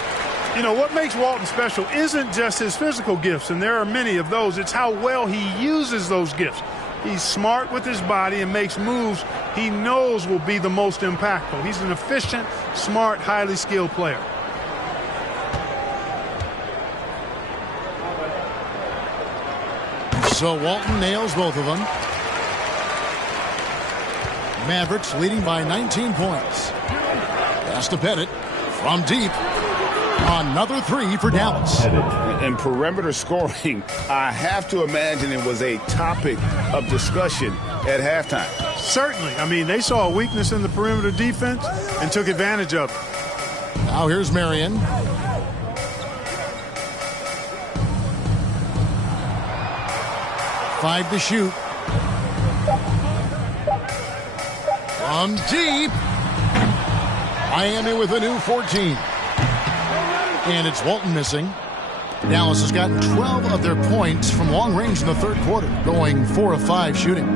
You know, what makes Walton special isn't just his physical gifts, and there are many of those. It's how well he uses those gifts. He's smart with his body and makes moves he knows will be the most impactful. He's an efficient, smart, highly skilled player. So Walton nails both of them. Mavericks leading by 19 points. Pass to Pettit from deep. Another three for Dallas. And perimeter scoring, I have to imagine it was a topic of discussion at halftime. Certainly. I mean, they saw a weakness in the perimeter defense and took advantage of it. Now here's Marion. Five to shoot. From deep. Miami with a new 14. And it's Walton missing. Dallas has gotten 12 of their points from long range in the third quarter, going 4 of 5 shooting.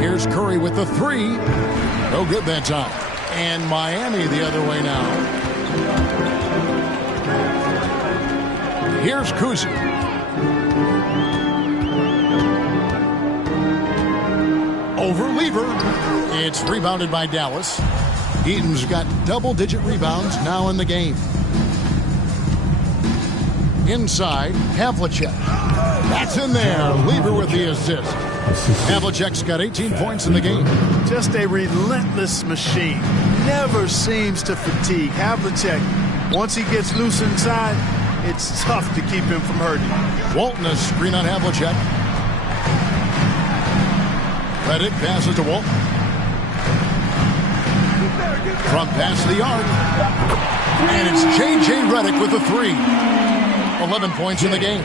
Here's Curry with the three. No good that time. And Miami the other way now. Here's Kuzi. Over Lever. It's rebounded by Dallas. Eaton's got double-digit rebounds now in the game. Inside, Havlicek. That's in there. Lever with the assist. Havlicek's got 18 points in the game. Just a relentless machine. Never seems to fatigue. Havlicek, once he gets loose inside, it's tough to keep him from hurting. Walton a screen on Havlicek. Reddick passes to Walton. From past the arc. And it's J.J. Reddick with the three. 11 points in the game.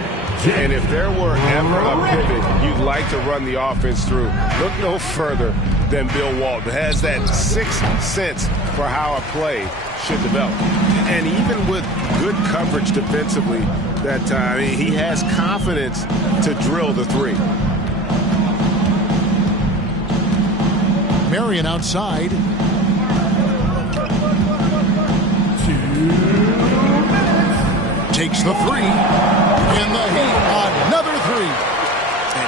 And if there were ever a pivot you'd like to run the offense through, look no further than Bill Walton. Has that sixth sense for how a play should develop. And even with good coverage defensively that time, he has confidence to drill the three. Marion outside. Takes the three. In the heat, another three.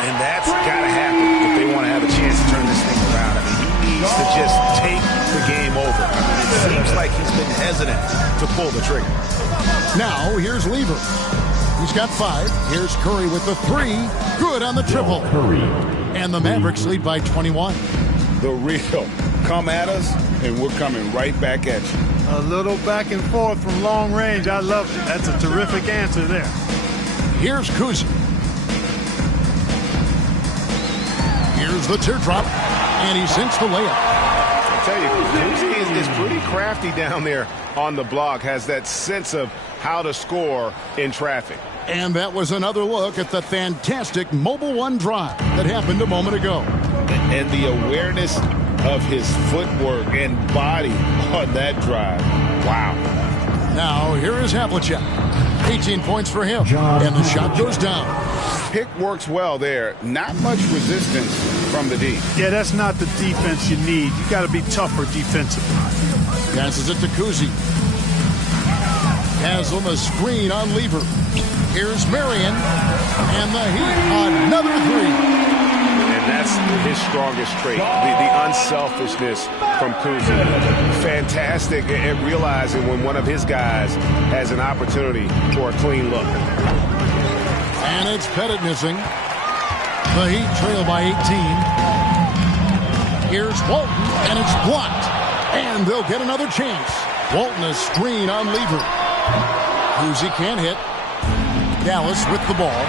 And that's got to happen if they want to have a chance to turn this thing around. I mean, he needs to just take the game over. It seems like he's been hesitant to pull the trigger. Now, here's Lever. He's got 5. Here's Curry with the three. Good on the triple. And the Mavericks lead by 21. The real come at us, and we're coming right back at you. A little back and forth from long range. I love it. That's a terrific answer there. Here's Kuzi. Here's the teardrop, and he sinks the layup. I tell you, Kuzi is pretty crafty down there on the block, has that sense of how to score in traffic. And that was another look at the fantastic Mobile One drive that happened a moment ago. And the awareness of his footwork and body on that drive. Wow. Now, here is Havlicek. 18 points for him. And the shot goes down. Pick works well there. Not much resistance from the D. Yeah, that's not the defense you need. You got to be tougher defensively. Passes it to Kuzi. Haslam a screen on Lever. Here's Marion. And the Heat, another three. And that's his strongest trait, the unselfishness from Kuzi. Fantastic at realizing when one of his guys has an opportunity for a clean look. And it's Pettit missing. The Heat trail by 18. Here's Walton, and it's blocked. And they'll get another chance. Walton a screen on Lever. Kuzi can't hit. Dallas with the ball.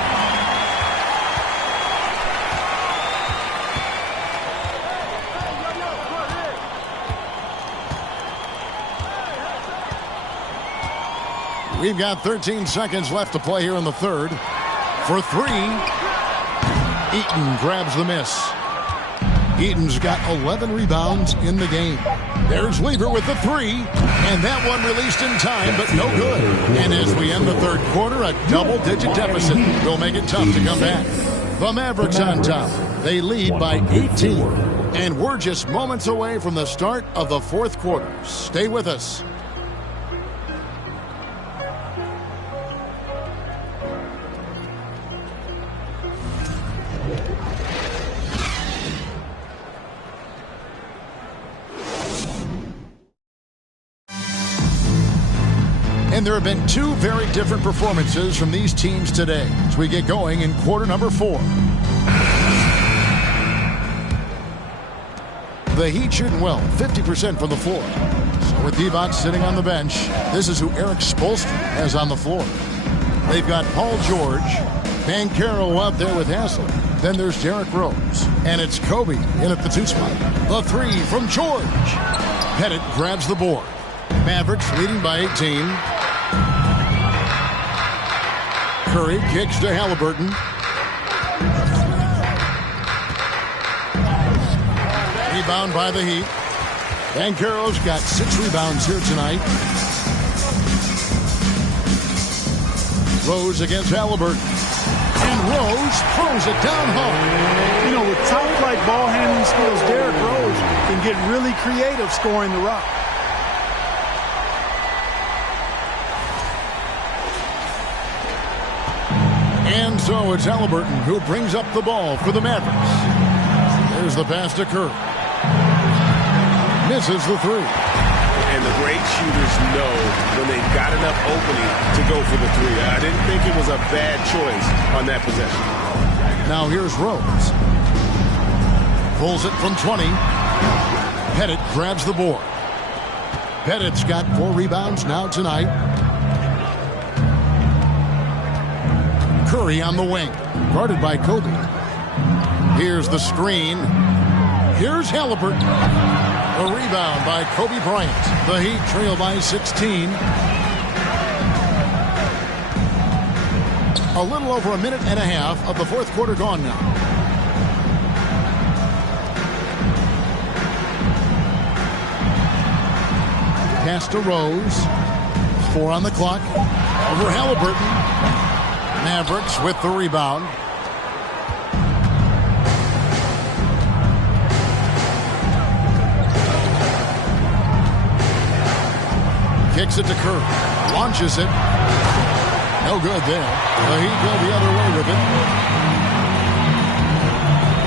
We've got 13 seconds left to play here in the third. For three, Eaton grabs the miss. Eaton's got 11 rebounds in the game. There's Lever with the three, and that one released in time, but no good. And as we end the third quarter, a double-digit deficit will make it tough to come back. The Mavericks on top. They lead by 18. And we're just moments away from the start of the fourth quarter. Stay with us. And there have been two very different performances from these teams today as we get going in quarter number 4. The Heat shooting well, 50% from the floor. So with Divac sitting on the bench, this is who Eric Spoelstra has on the floor. They've got Paul George, Banchero out there with Haslett. Then there's Derrick Rose. And it's Kobe in at the 2 spot. The 3 from George. Pettit grabs the board. Mavericks leading by 18. Curry kicks to Halliburton. Rebound by the Heat. Banchero's got 6 rebounds here tonight. Rose against Halliburton. And Rose throws it down hard. You know, with top-flight ball handling skills, Derrick Rose can get really creative scoring the rock. And so it's Halliburton who brings up the ball for the Mavericks. There's the pass to Curry. Misses the 3. And the great shooters know when they've got enough opening to go for the 3. I didn't think it was a bad choice on that possession. Now here's Rose. Pulls it from 20. Pettit grabs the board. Pettit's got 4 rebounds now tonight. Curry on the wing, guarded by Kobe. Here's the screen. Here's Halliburton. A rebound by Kobe Bryant. The Heat trail by 16. A little over a minute and a half of the 4th quarter gone now. Pass to Rose. 4 on the clock. Over Halliburton. Mavericks with the rebound. Kicks it to Curry. Launches it. No good there. The Heat go the other way with it.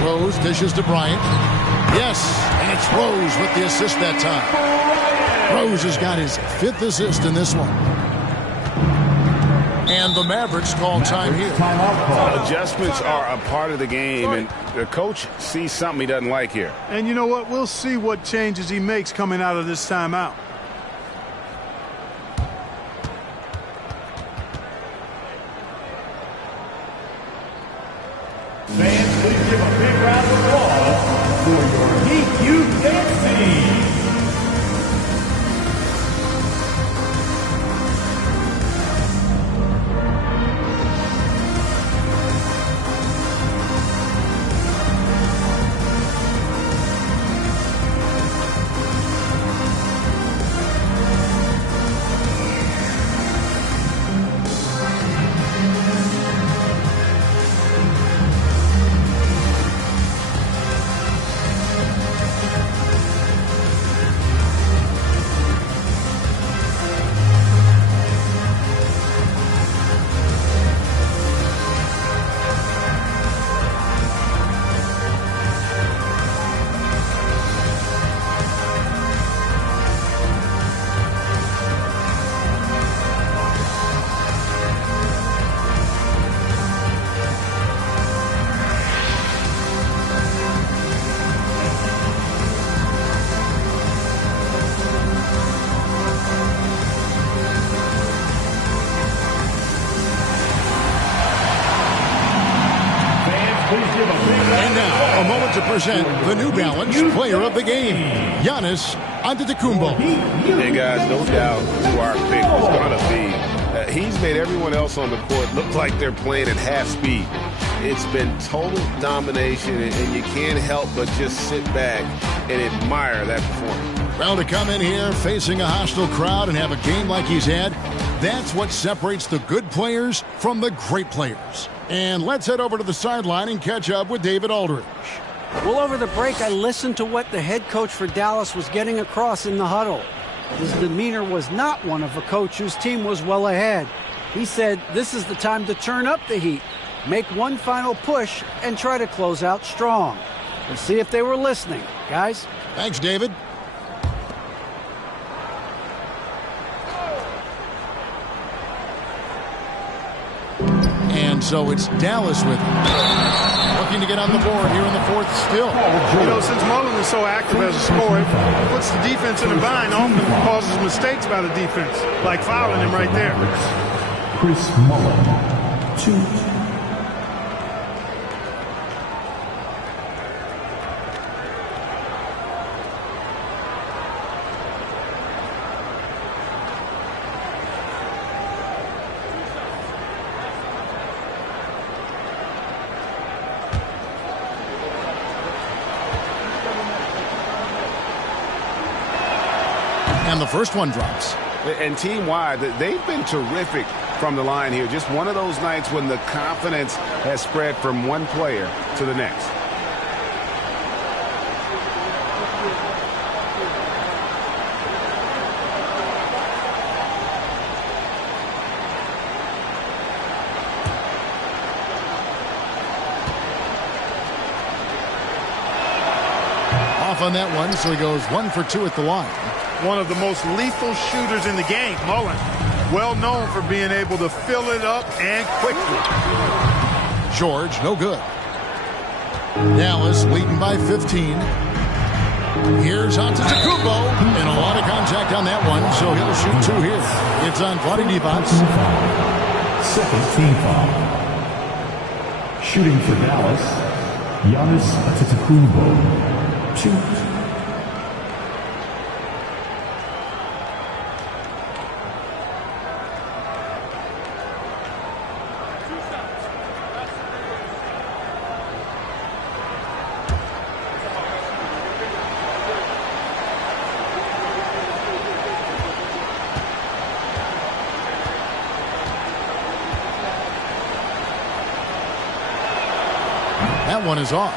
Rose dishes to Bryant. Yes, and it's Rose with the assist that time. Rose has got his 5th assist in this one. And the Mavericks call time here. Adjustments are a part of the game, and the coach sees something he doesn't like here. And you know what? We'll see what changes he makes coming out of this timeout. Fans, please give a big round of applause for your Heat Youth Dance Team. And now, a moment to present the New Balance Player of the Game, Giannis Antetokounmpo. Hey, guys, no doubt who our pick was going to be. He's made everyone else on the court look like they're playing at half speed. It's been total domination, and you can't help but just sit back and admire that performance. Well, to come in here facing a hostile crowd and have a game like he's had, that's what separates the good players from the great players. And let's head over to the sideline and catch up with David Aldridge. Well, over the break, I listened to what the head coach for Dallas was getting across in the huddle. His demeanor was not one of a coach whose team was well ahead. He said this is the time to turn up the heat, make one final push, and try to close out strong. We'll see if they were listening. Guys? Thanks, David. And so it's Dallas with him. looking to get on the board here in the fourth still. You know, since Mullen is so active as a scorer, it puts the defense in a bind, often causes mistakes by the defense, like fouling him right there. Chris Mullen, 2. And the first one drops. And team-wide, they've been terrific from the line here. Just one of those nights when the confidence has spread from one player to the next. Off on that one, so he goes 1 for 2 at the line. One of the most lethal shooters in the game, Mullen. Well known for being able to fill it up and quickly. George, no good. Dallas leading by 15. Here's Antetokounmpo, and a lot of contact on that one, so he'll shoot 2 here. It's on Vlade Divac. Second team foul. Shooting for Dallas, Giannis Antetokounmpo, 2. That one is off.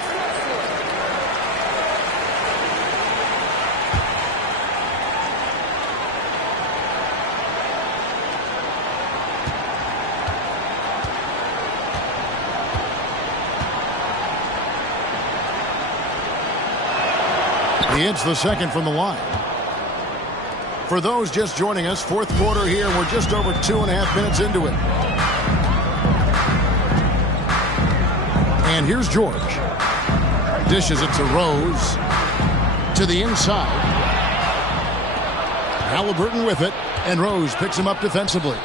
He hits the second from the line. For those just joining us, fourth quarter here. We're just over 2.5 minutes into it. And here's George. Dishes it to Rose. To the inside. Halliburton with it. And Rose picks him up defensively.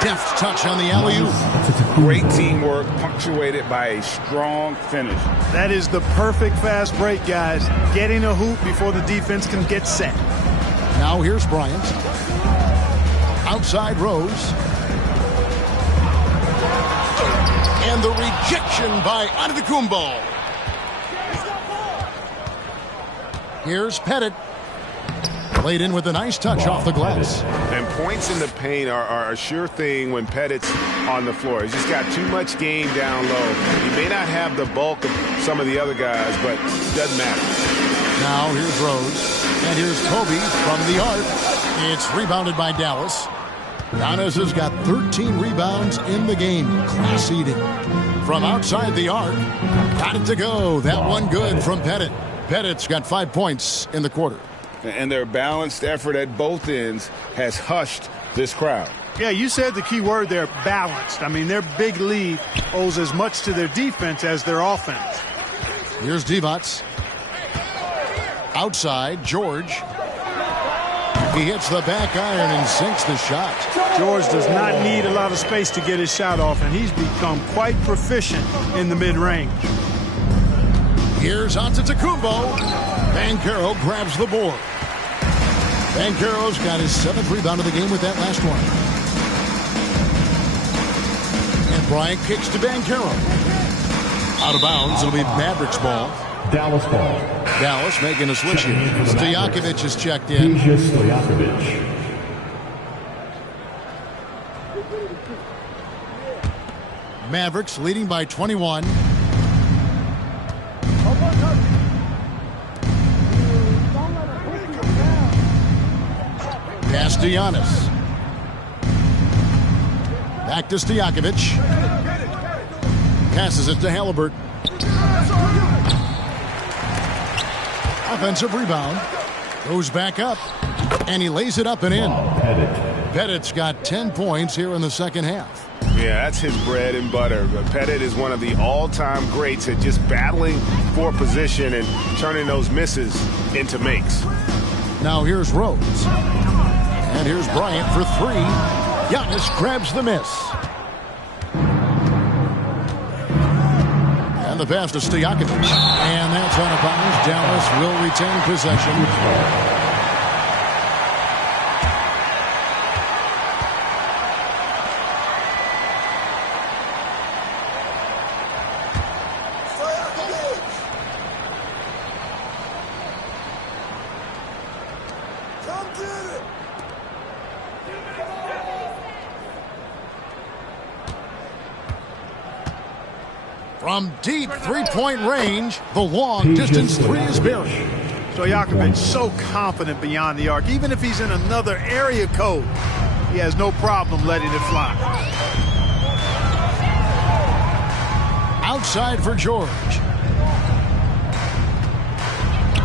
Deft touch on the alley-oop. Great teamwork punctuated by a strong finish. That is the perfect fast break, guys. Getting a hoop before the defense can get set. Now here's Bryant. Outside Rose. And the rejection by Antetokounmpo. Here's Pettit. Played in with a nice touch off the glass. And points in the paint are a sure thing when Pettit's on the floor. He's just got too much game down low. He may not have the bulk of some of the other guys, but it doesn't matter. Now here's Rose. And here's Kobe from the arc. It's rebounded by Dallas. Giannis has got 13 rebounds in the game. Class eating. From outside the arc. Got it to go. That one good from Pettit. Pettit's got 5 points in the quarter. And their balanced effort at both ends has hushed this crowd. Yeah, you said the key word there, balanced. I mean, their big lead owes as much to their defense as their offense. Here's Divac. Outside, George. He hits the back iron and sinks the shot. George does not need a lot of space to get his shot off, and he's become quite proficient in the mid-range. Here's Antetokounmpo. Banchero grabs the board. Banchero's got his 7th rebound of the game with that last one. And Bryant kicks to Banchero. Out of bounds, it'll be Mavericks ball. Dallas ball. Dallas making a switch here. Stojakovic is checked in. Stojakovic. Mavericks leading by 21. Pass to Giannis. Back to Stojakovic. Passes it to Halliburton. Offensive rebound. Goes back up. And he lays it up and in. Pettit's got 10 points here in the second half. Yeah, that's his bread and butter. Pettit is one of the all-time greats at just battling for position and turning those misses into makes. Now here's Rose. And here's Bryant for three. Giannis grabs the miss. And the pass to Stojakovic. And that's out of bounds. Dallas will retain possession. From deep three-point range, the long-distance three is buried. Stojakovic so confident beyond the arc. Even if he's in another area code, he has no problem letting it fly. Outside for George.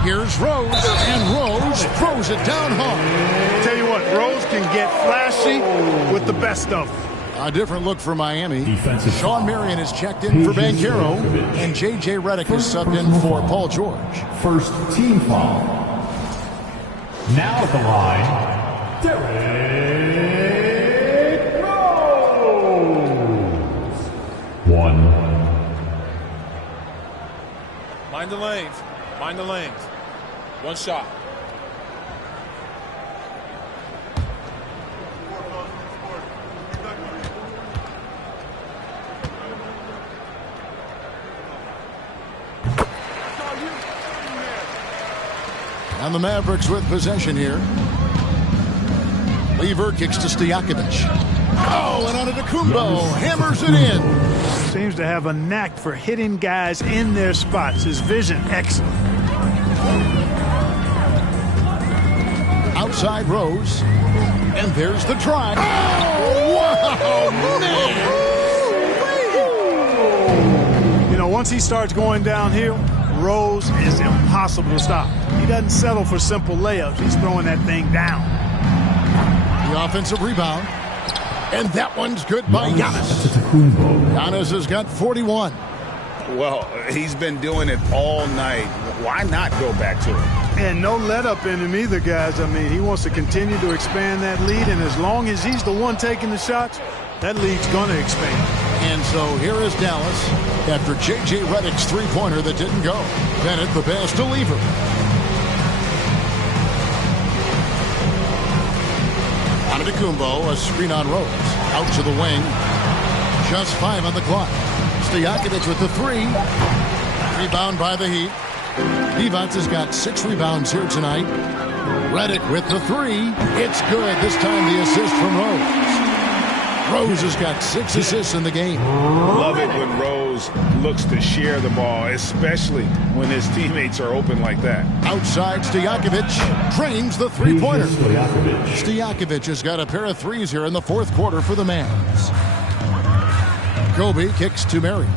Here's Rose, and Rose throws it down hard. Tell you what, Rose can get flashy with the best of them. A different look for Miami. Sean Marion is checked in for Banchero, and J.J. Redick is subbed in for Paul George. First team foul. Now at the line, Derrick Rose. 1. Mind the lanes. Mind the lanes. One shot. And the Mavericks with possession here. Lever kicks to Stojakovic. Oh, and on to Kumbo. Hammers it in. Seems to have a knack for hitting guys in their spots. His vision, excellent. Outside Rose. And there's the drive. Oh, wow, man. You know, once he starts going downhill, Rose is impossible to stop. He doesn't settle for simple layups. He's throwing that thing down. The offensive rebound. And that one's good by Giannis. Giannis has got 41. Well, he's been doing it all night. Why not go back to it? And no let up in him either, guys. I mean, he wants to continue to expand that lead, and as long as he's the one taking the shots, that lead's going to expand. And so here is Dallas after J.J. Redick's three-pointer that didn't go. Bennett the pass to Lever. Antetokounmpo, a screen on Rose. Out to the wing. Just 5 on the clock. Stojakovic with the three. Rebound by the Heat. Divac has got 6 rebounds here tonight. Redick with the three. It's good. This time the assist from Rose. Rose has got 6 assists in the game. Love it when Rose looks to share the ball, especially when his teammates are open like that. Outside, Stojakovic drains the three-pointer. Stojakovic has got a pair of threes here in the fourth quarter for the Mavs. Kobe kicks to Mary.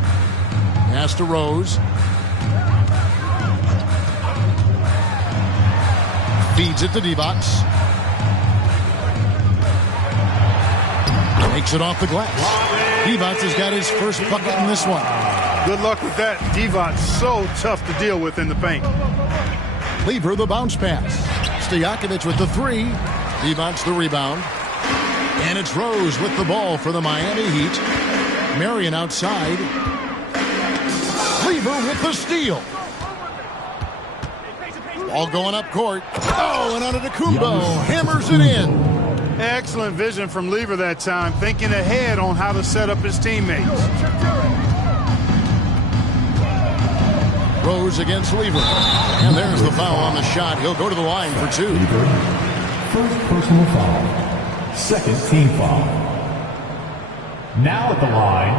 Pass to Rose. Feeds it to Divac. Makes it off the glass. Divac has got his first bucket in this one. Good luck with that. Divac so tough to deal with in the paint. Lever the bounce pass. Stojakovic with the three. Divac the rebound. And it's Rose with the ball for the Miami Heat. Marion outside. Lever with the steal. Ball going up court. Oh, and Antetokounmpo hammers it in. Excellent vision from Lever that time, thinking ahead on how to set up his teammates. Rose against Lever. And there's the foul on the shot. He'll go to the line for 2. First personal foul. Second team foul. Now at the line,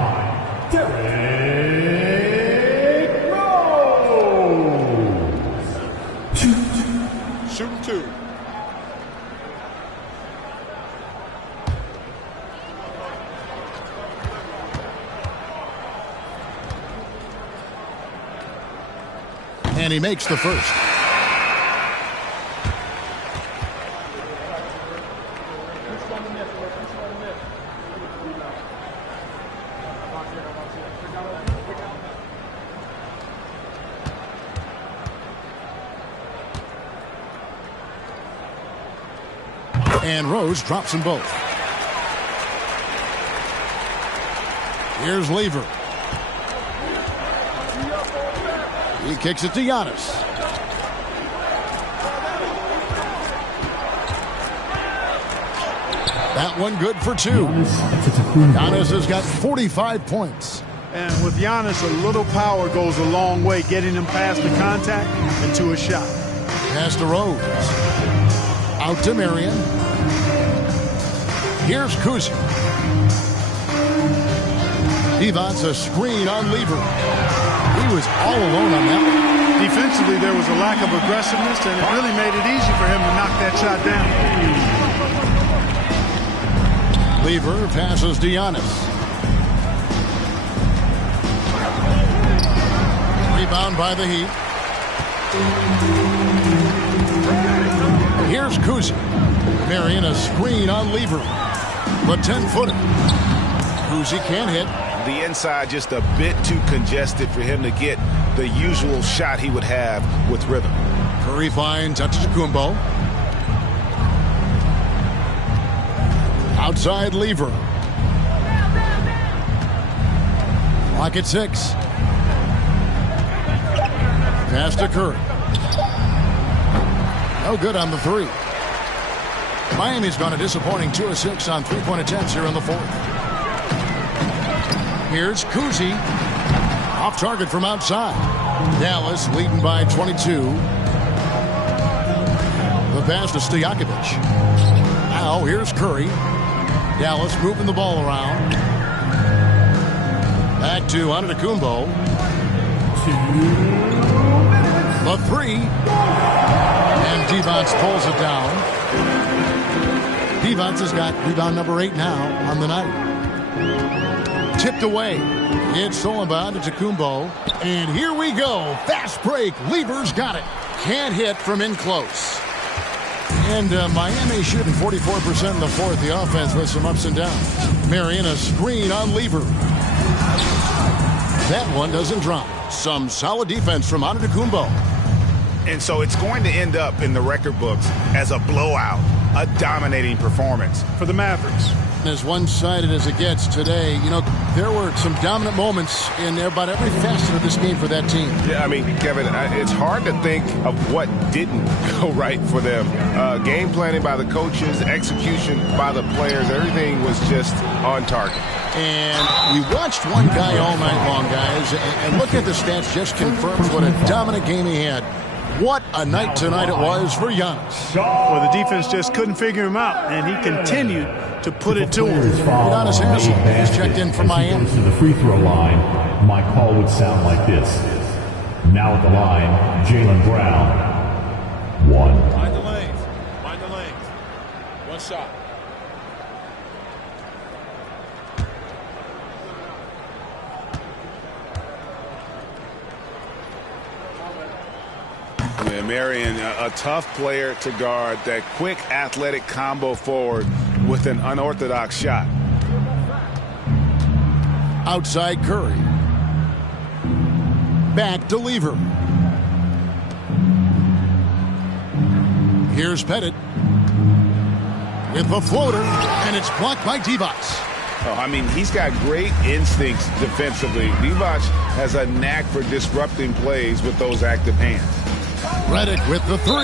Derrick Rose. Shooting 2. And he makes the first. And Rose drops them both. Here's Lever. He kicks it to Giannis. That one good for 2. Giannis has got 45 points. And with Giannis, a little power goes a long way, getting him past the contact and to a shot. Pass to Rose. Out to Marion. Here's Kuzi. He wants a screen on Lever. He was all alone on that one. Defensively, there was a lack of aggressiveness, and it really made it easy for him to knock that shot down. Lever passes to Giannis. Rebound by the Heat. Here's Kuzi. Marion a screen on Lever. The 10-footer. Kuzi can't hit. The inside just a bit too congested for him to get the usual shot he would have with rhythm. Curry finds Antetokounmpo. Outside Lever. Clock at 6. Pass to Curry. No good on the 3. Miami's gone a disappointing 2 of 6 on three-point attempts here in the 4th. Here's Kuzi. Off target from outside. Dallas leading by 22. The pass to Stojakovic. Now here's Curry. Dallas moving the ball around. Back to Antetokounmpo. The 3. And Devonts pulls it down. Devonts has got rebound number 8 now on the night. Tipped away. It's stolen by Antetokounmpo. And here we go. Fast break. Lever's got it. Can't hit from in close. And Miami shooting 44% in the 4th. The offense with some ups and downs. Marion a screen on Lever. That one doesn't drop. Some solid defense from Antetokounmpo. And so it's going to end up in the record books as a blowout, a dominating performance for the Mavericks. As one-sided as it gets today, you know, there were some dominant moments in about every facet of this game for that team. Yeah, I mean, Kevin, it's hard to think of what didn't go right for them. Game planning by the coaches, execution by the players, everything was just on target. And we watched one guy all night long, guys, and look at the stats just confirms what a dominant game he had. What a night tonight it was for Giannis. Well, the defense just couldn't figure him out, and he continued to put it to him. Giannis has checked in for Miami. To the free throw line, my call would sound like this. Now at the line, Jaylen Brown. 1. Mind the lanes. Mind the lanes. One shot. Marion, a tough player to guard. That quick athletic combo forward with an unorthodox shot. Outside Curry. Back to Lever. Here's Pettit. With the floater, and it's blocked by Devonts. Oh, I mean, he's got great instincts defensively. Devonts has a knack for disrupting plays with those active hands. Redick with the 3.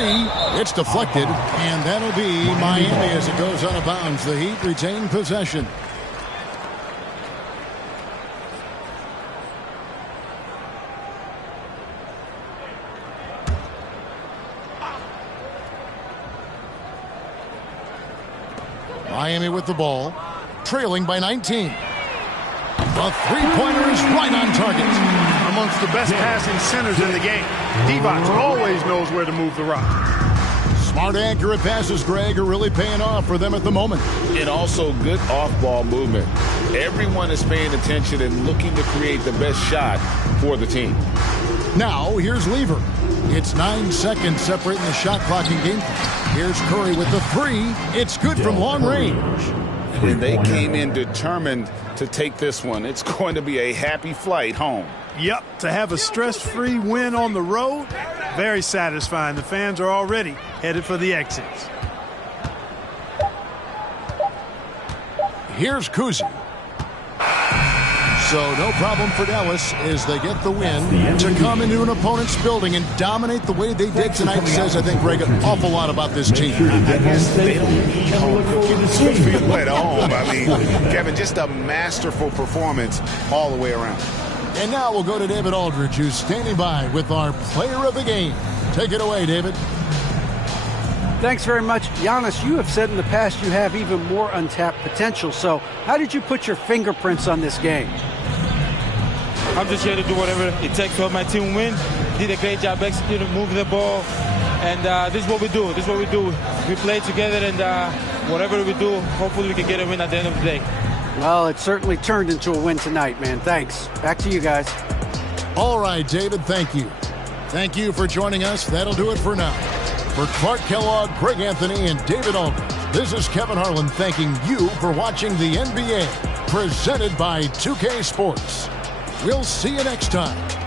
It's deflected, and that'll be Miami as it goes out of bounds. The Heat retain possession. Miami with the ball, trailing by 19. The three-pointer is right on target. Amongst the best passing centers in the game. Devonts always knows where to move the rock. Smart, accurate passes, Greg, are really paying off for them at the moment. And also good off-ball movement. Everyone is paying attention and looking to create the best shot for the team. Now, here's Lever. It's 9 seconds separating the shot clock and game clock. Here's Curry with the 3. It's good from long range. And they came in determined to take this one. It's going to be a happy flight home. Yep, to have a stress-free win on the road, very satisfying. The fans are already headed for the exits. Here's Kuzi. So no problem for Dallas as they get the win. To come into an opponent's building and dominate the way they did tonight says, I think, Greg, an awful lot about this team. I guess they don't need home field at home. I mean, Kevin, just a masterful performance all the way around. And now we'll go to David Aldridge, who's standing by with our player of the game. Take it away, David. Thanks very much. Giannis, you have said in the past you have even more untapped potential. So how did you put your fingerprints on this game? I'm just here to do whatever it takes to help my team win. Did a great job executing, moving the ball. And this is what we do. This is what we do. We play together, and whatever we do, hopefully we can get a win at the end of the day. Well, it certainly turned into a win tonight, man. Thanks. Back to you guys. All right, David, thank you. Thank you for joining us. That'll do it for now. For Clark Kellogg, Greg Anthony, and David Aldridge, this is Kevin Harlan thanking you for watching the NBA, presented by 2K Sports. We'll see you next time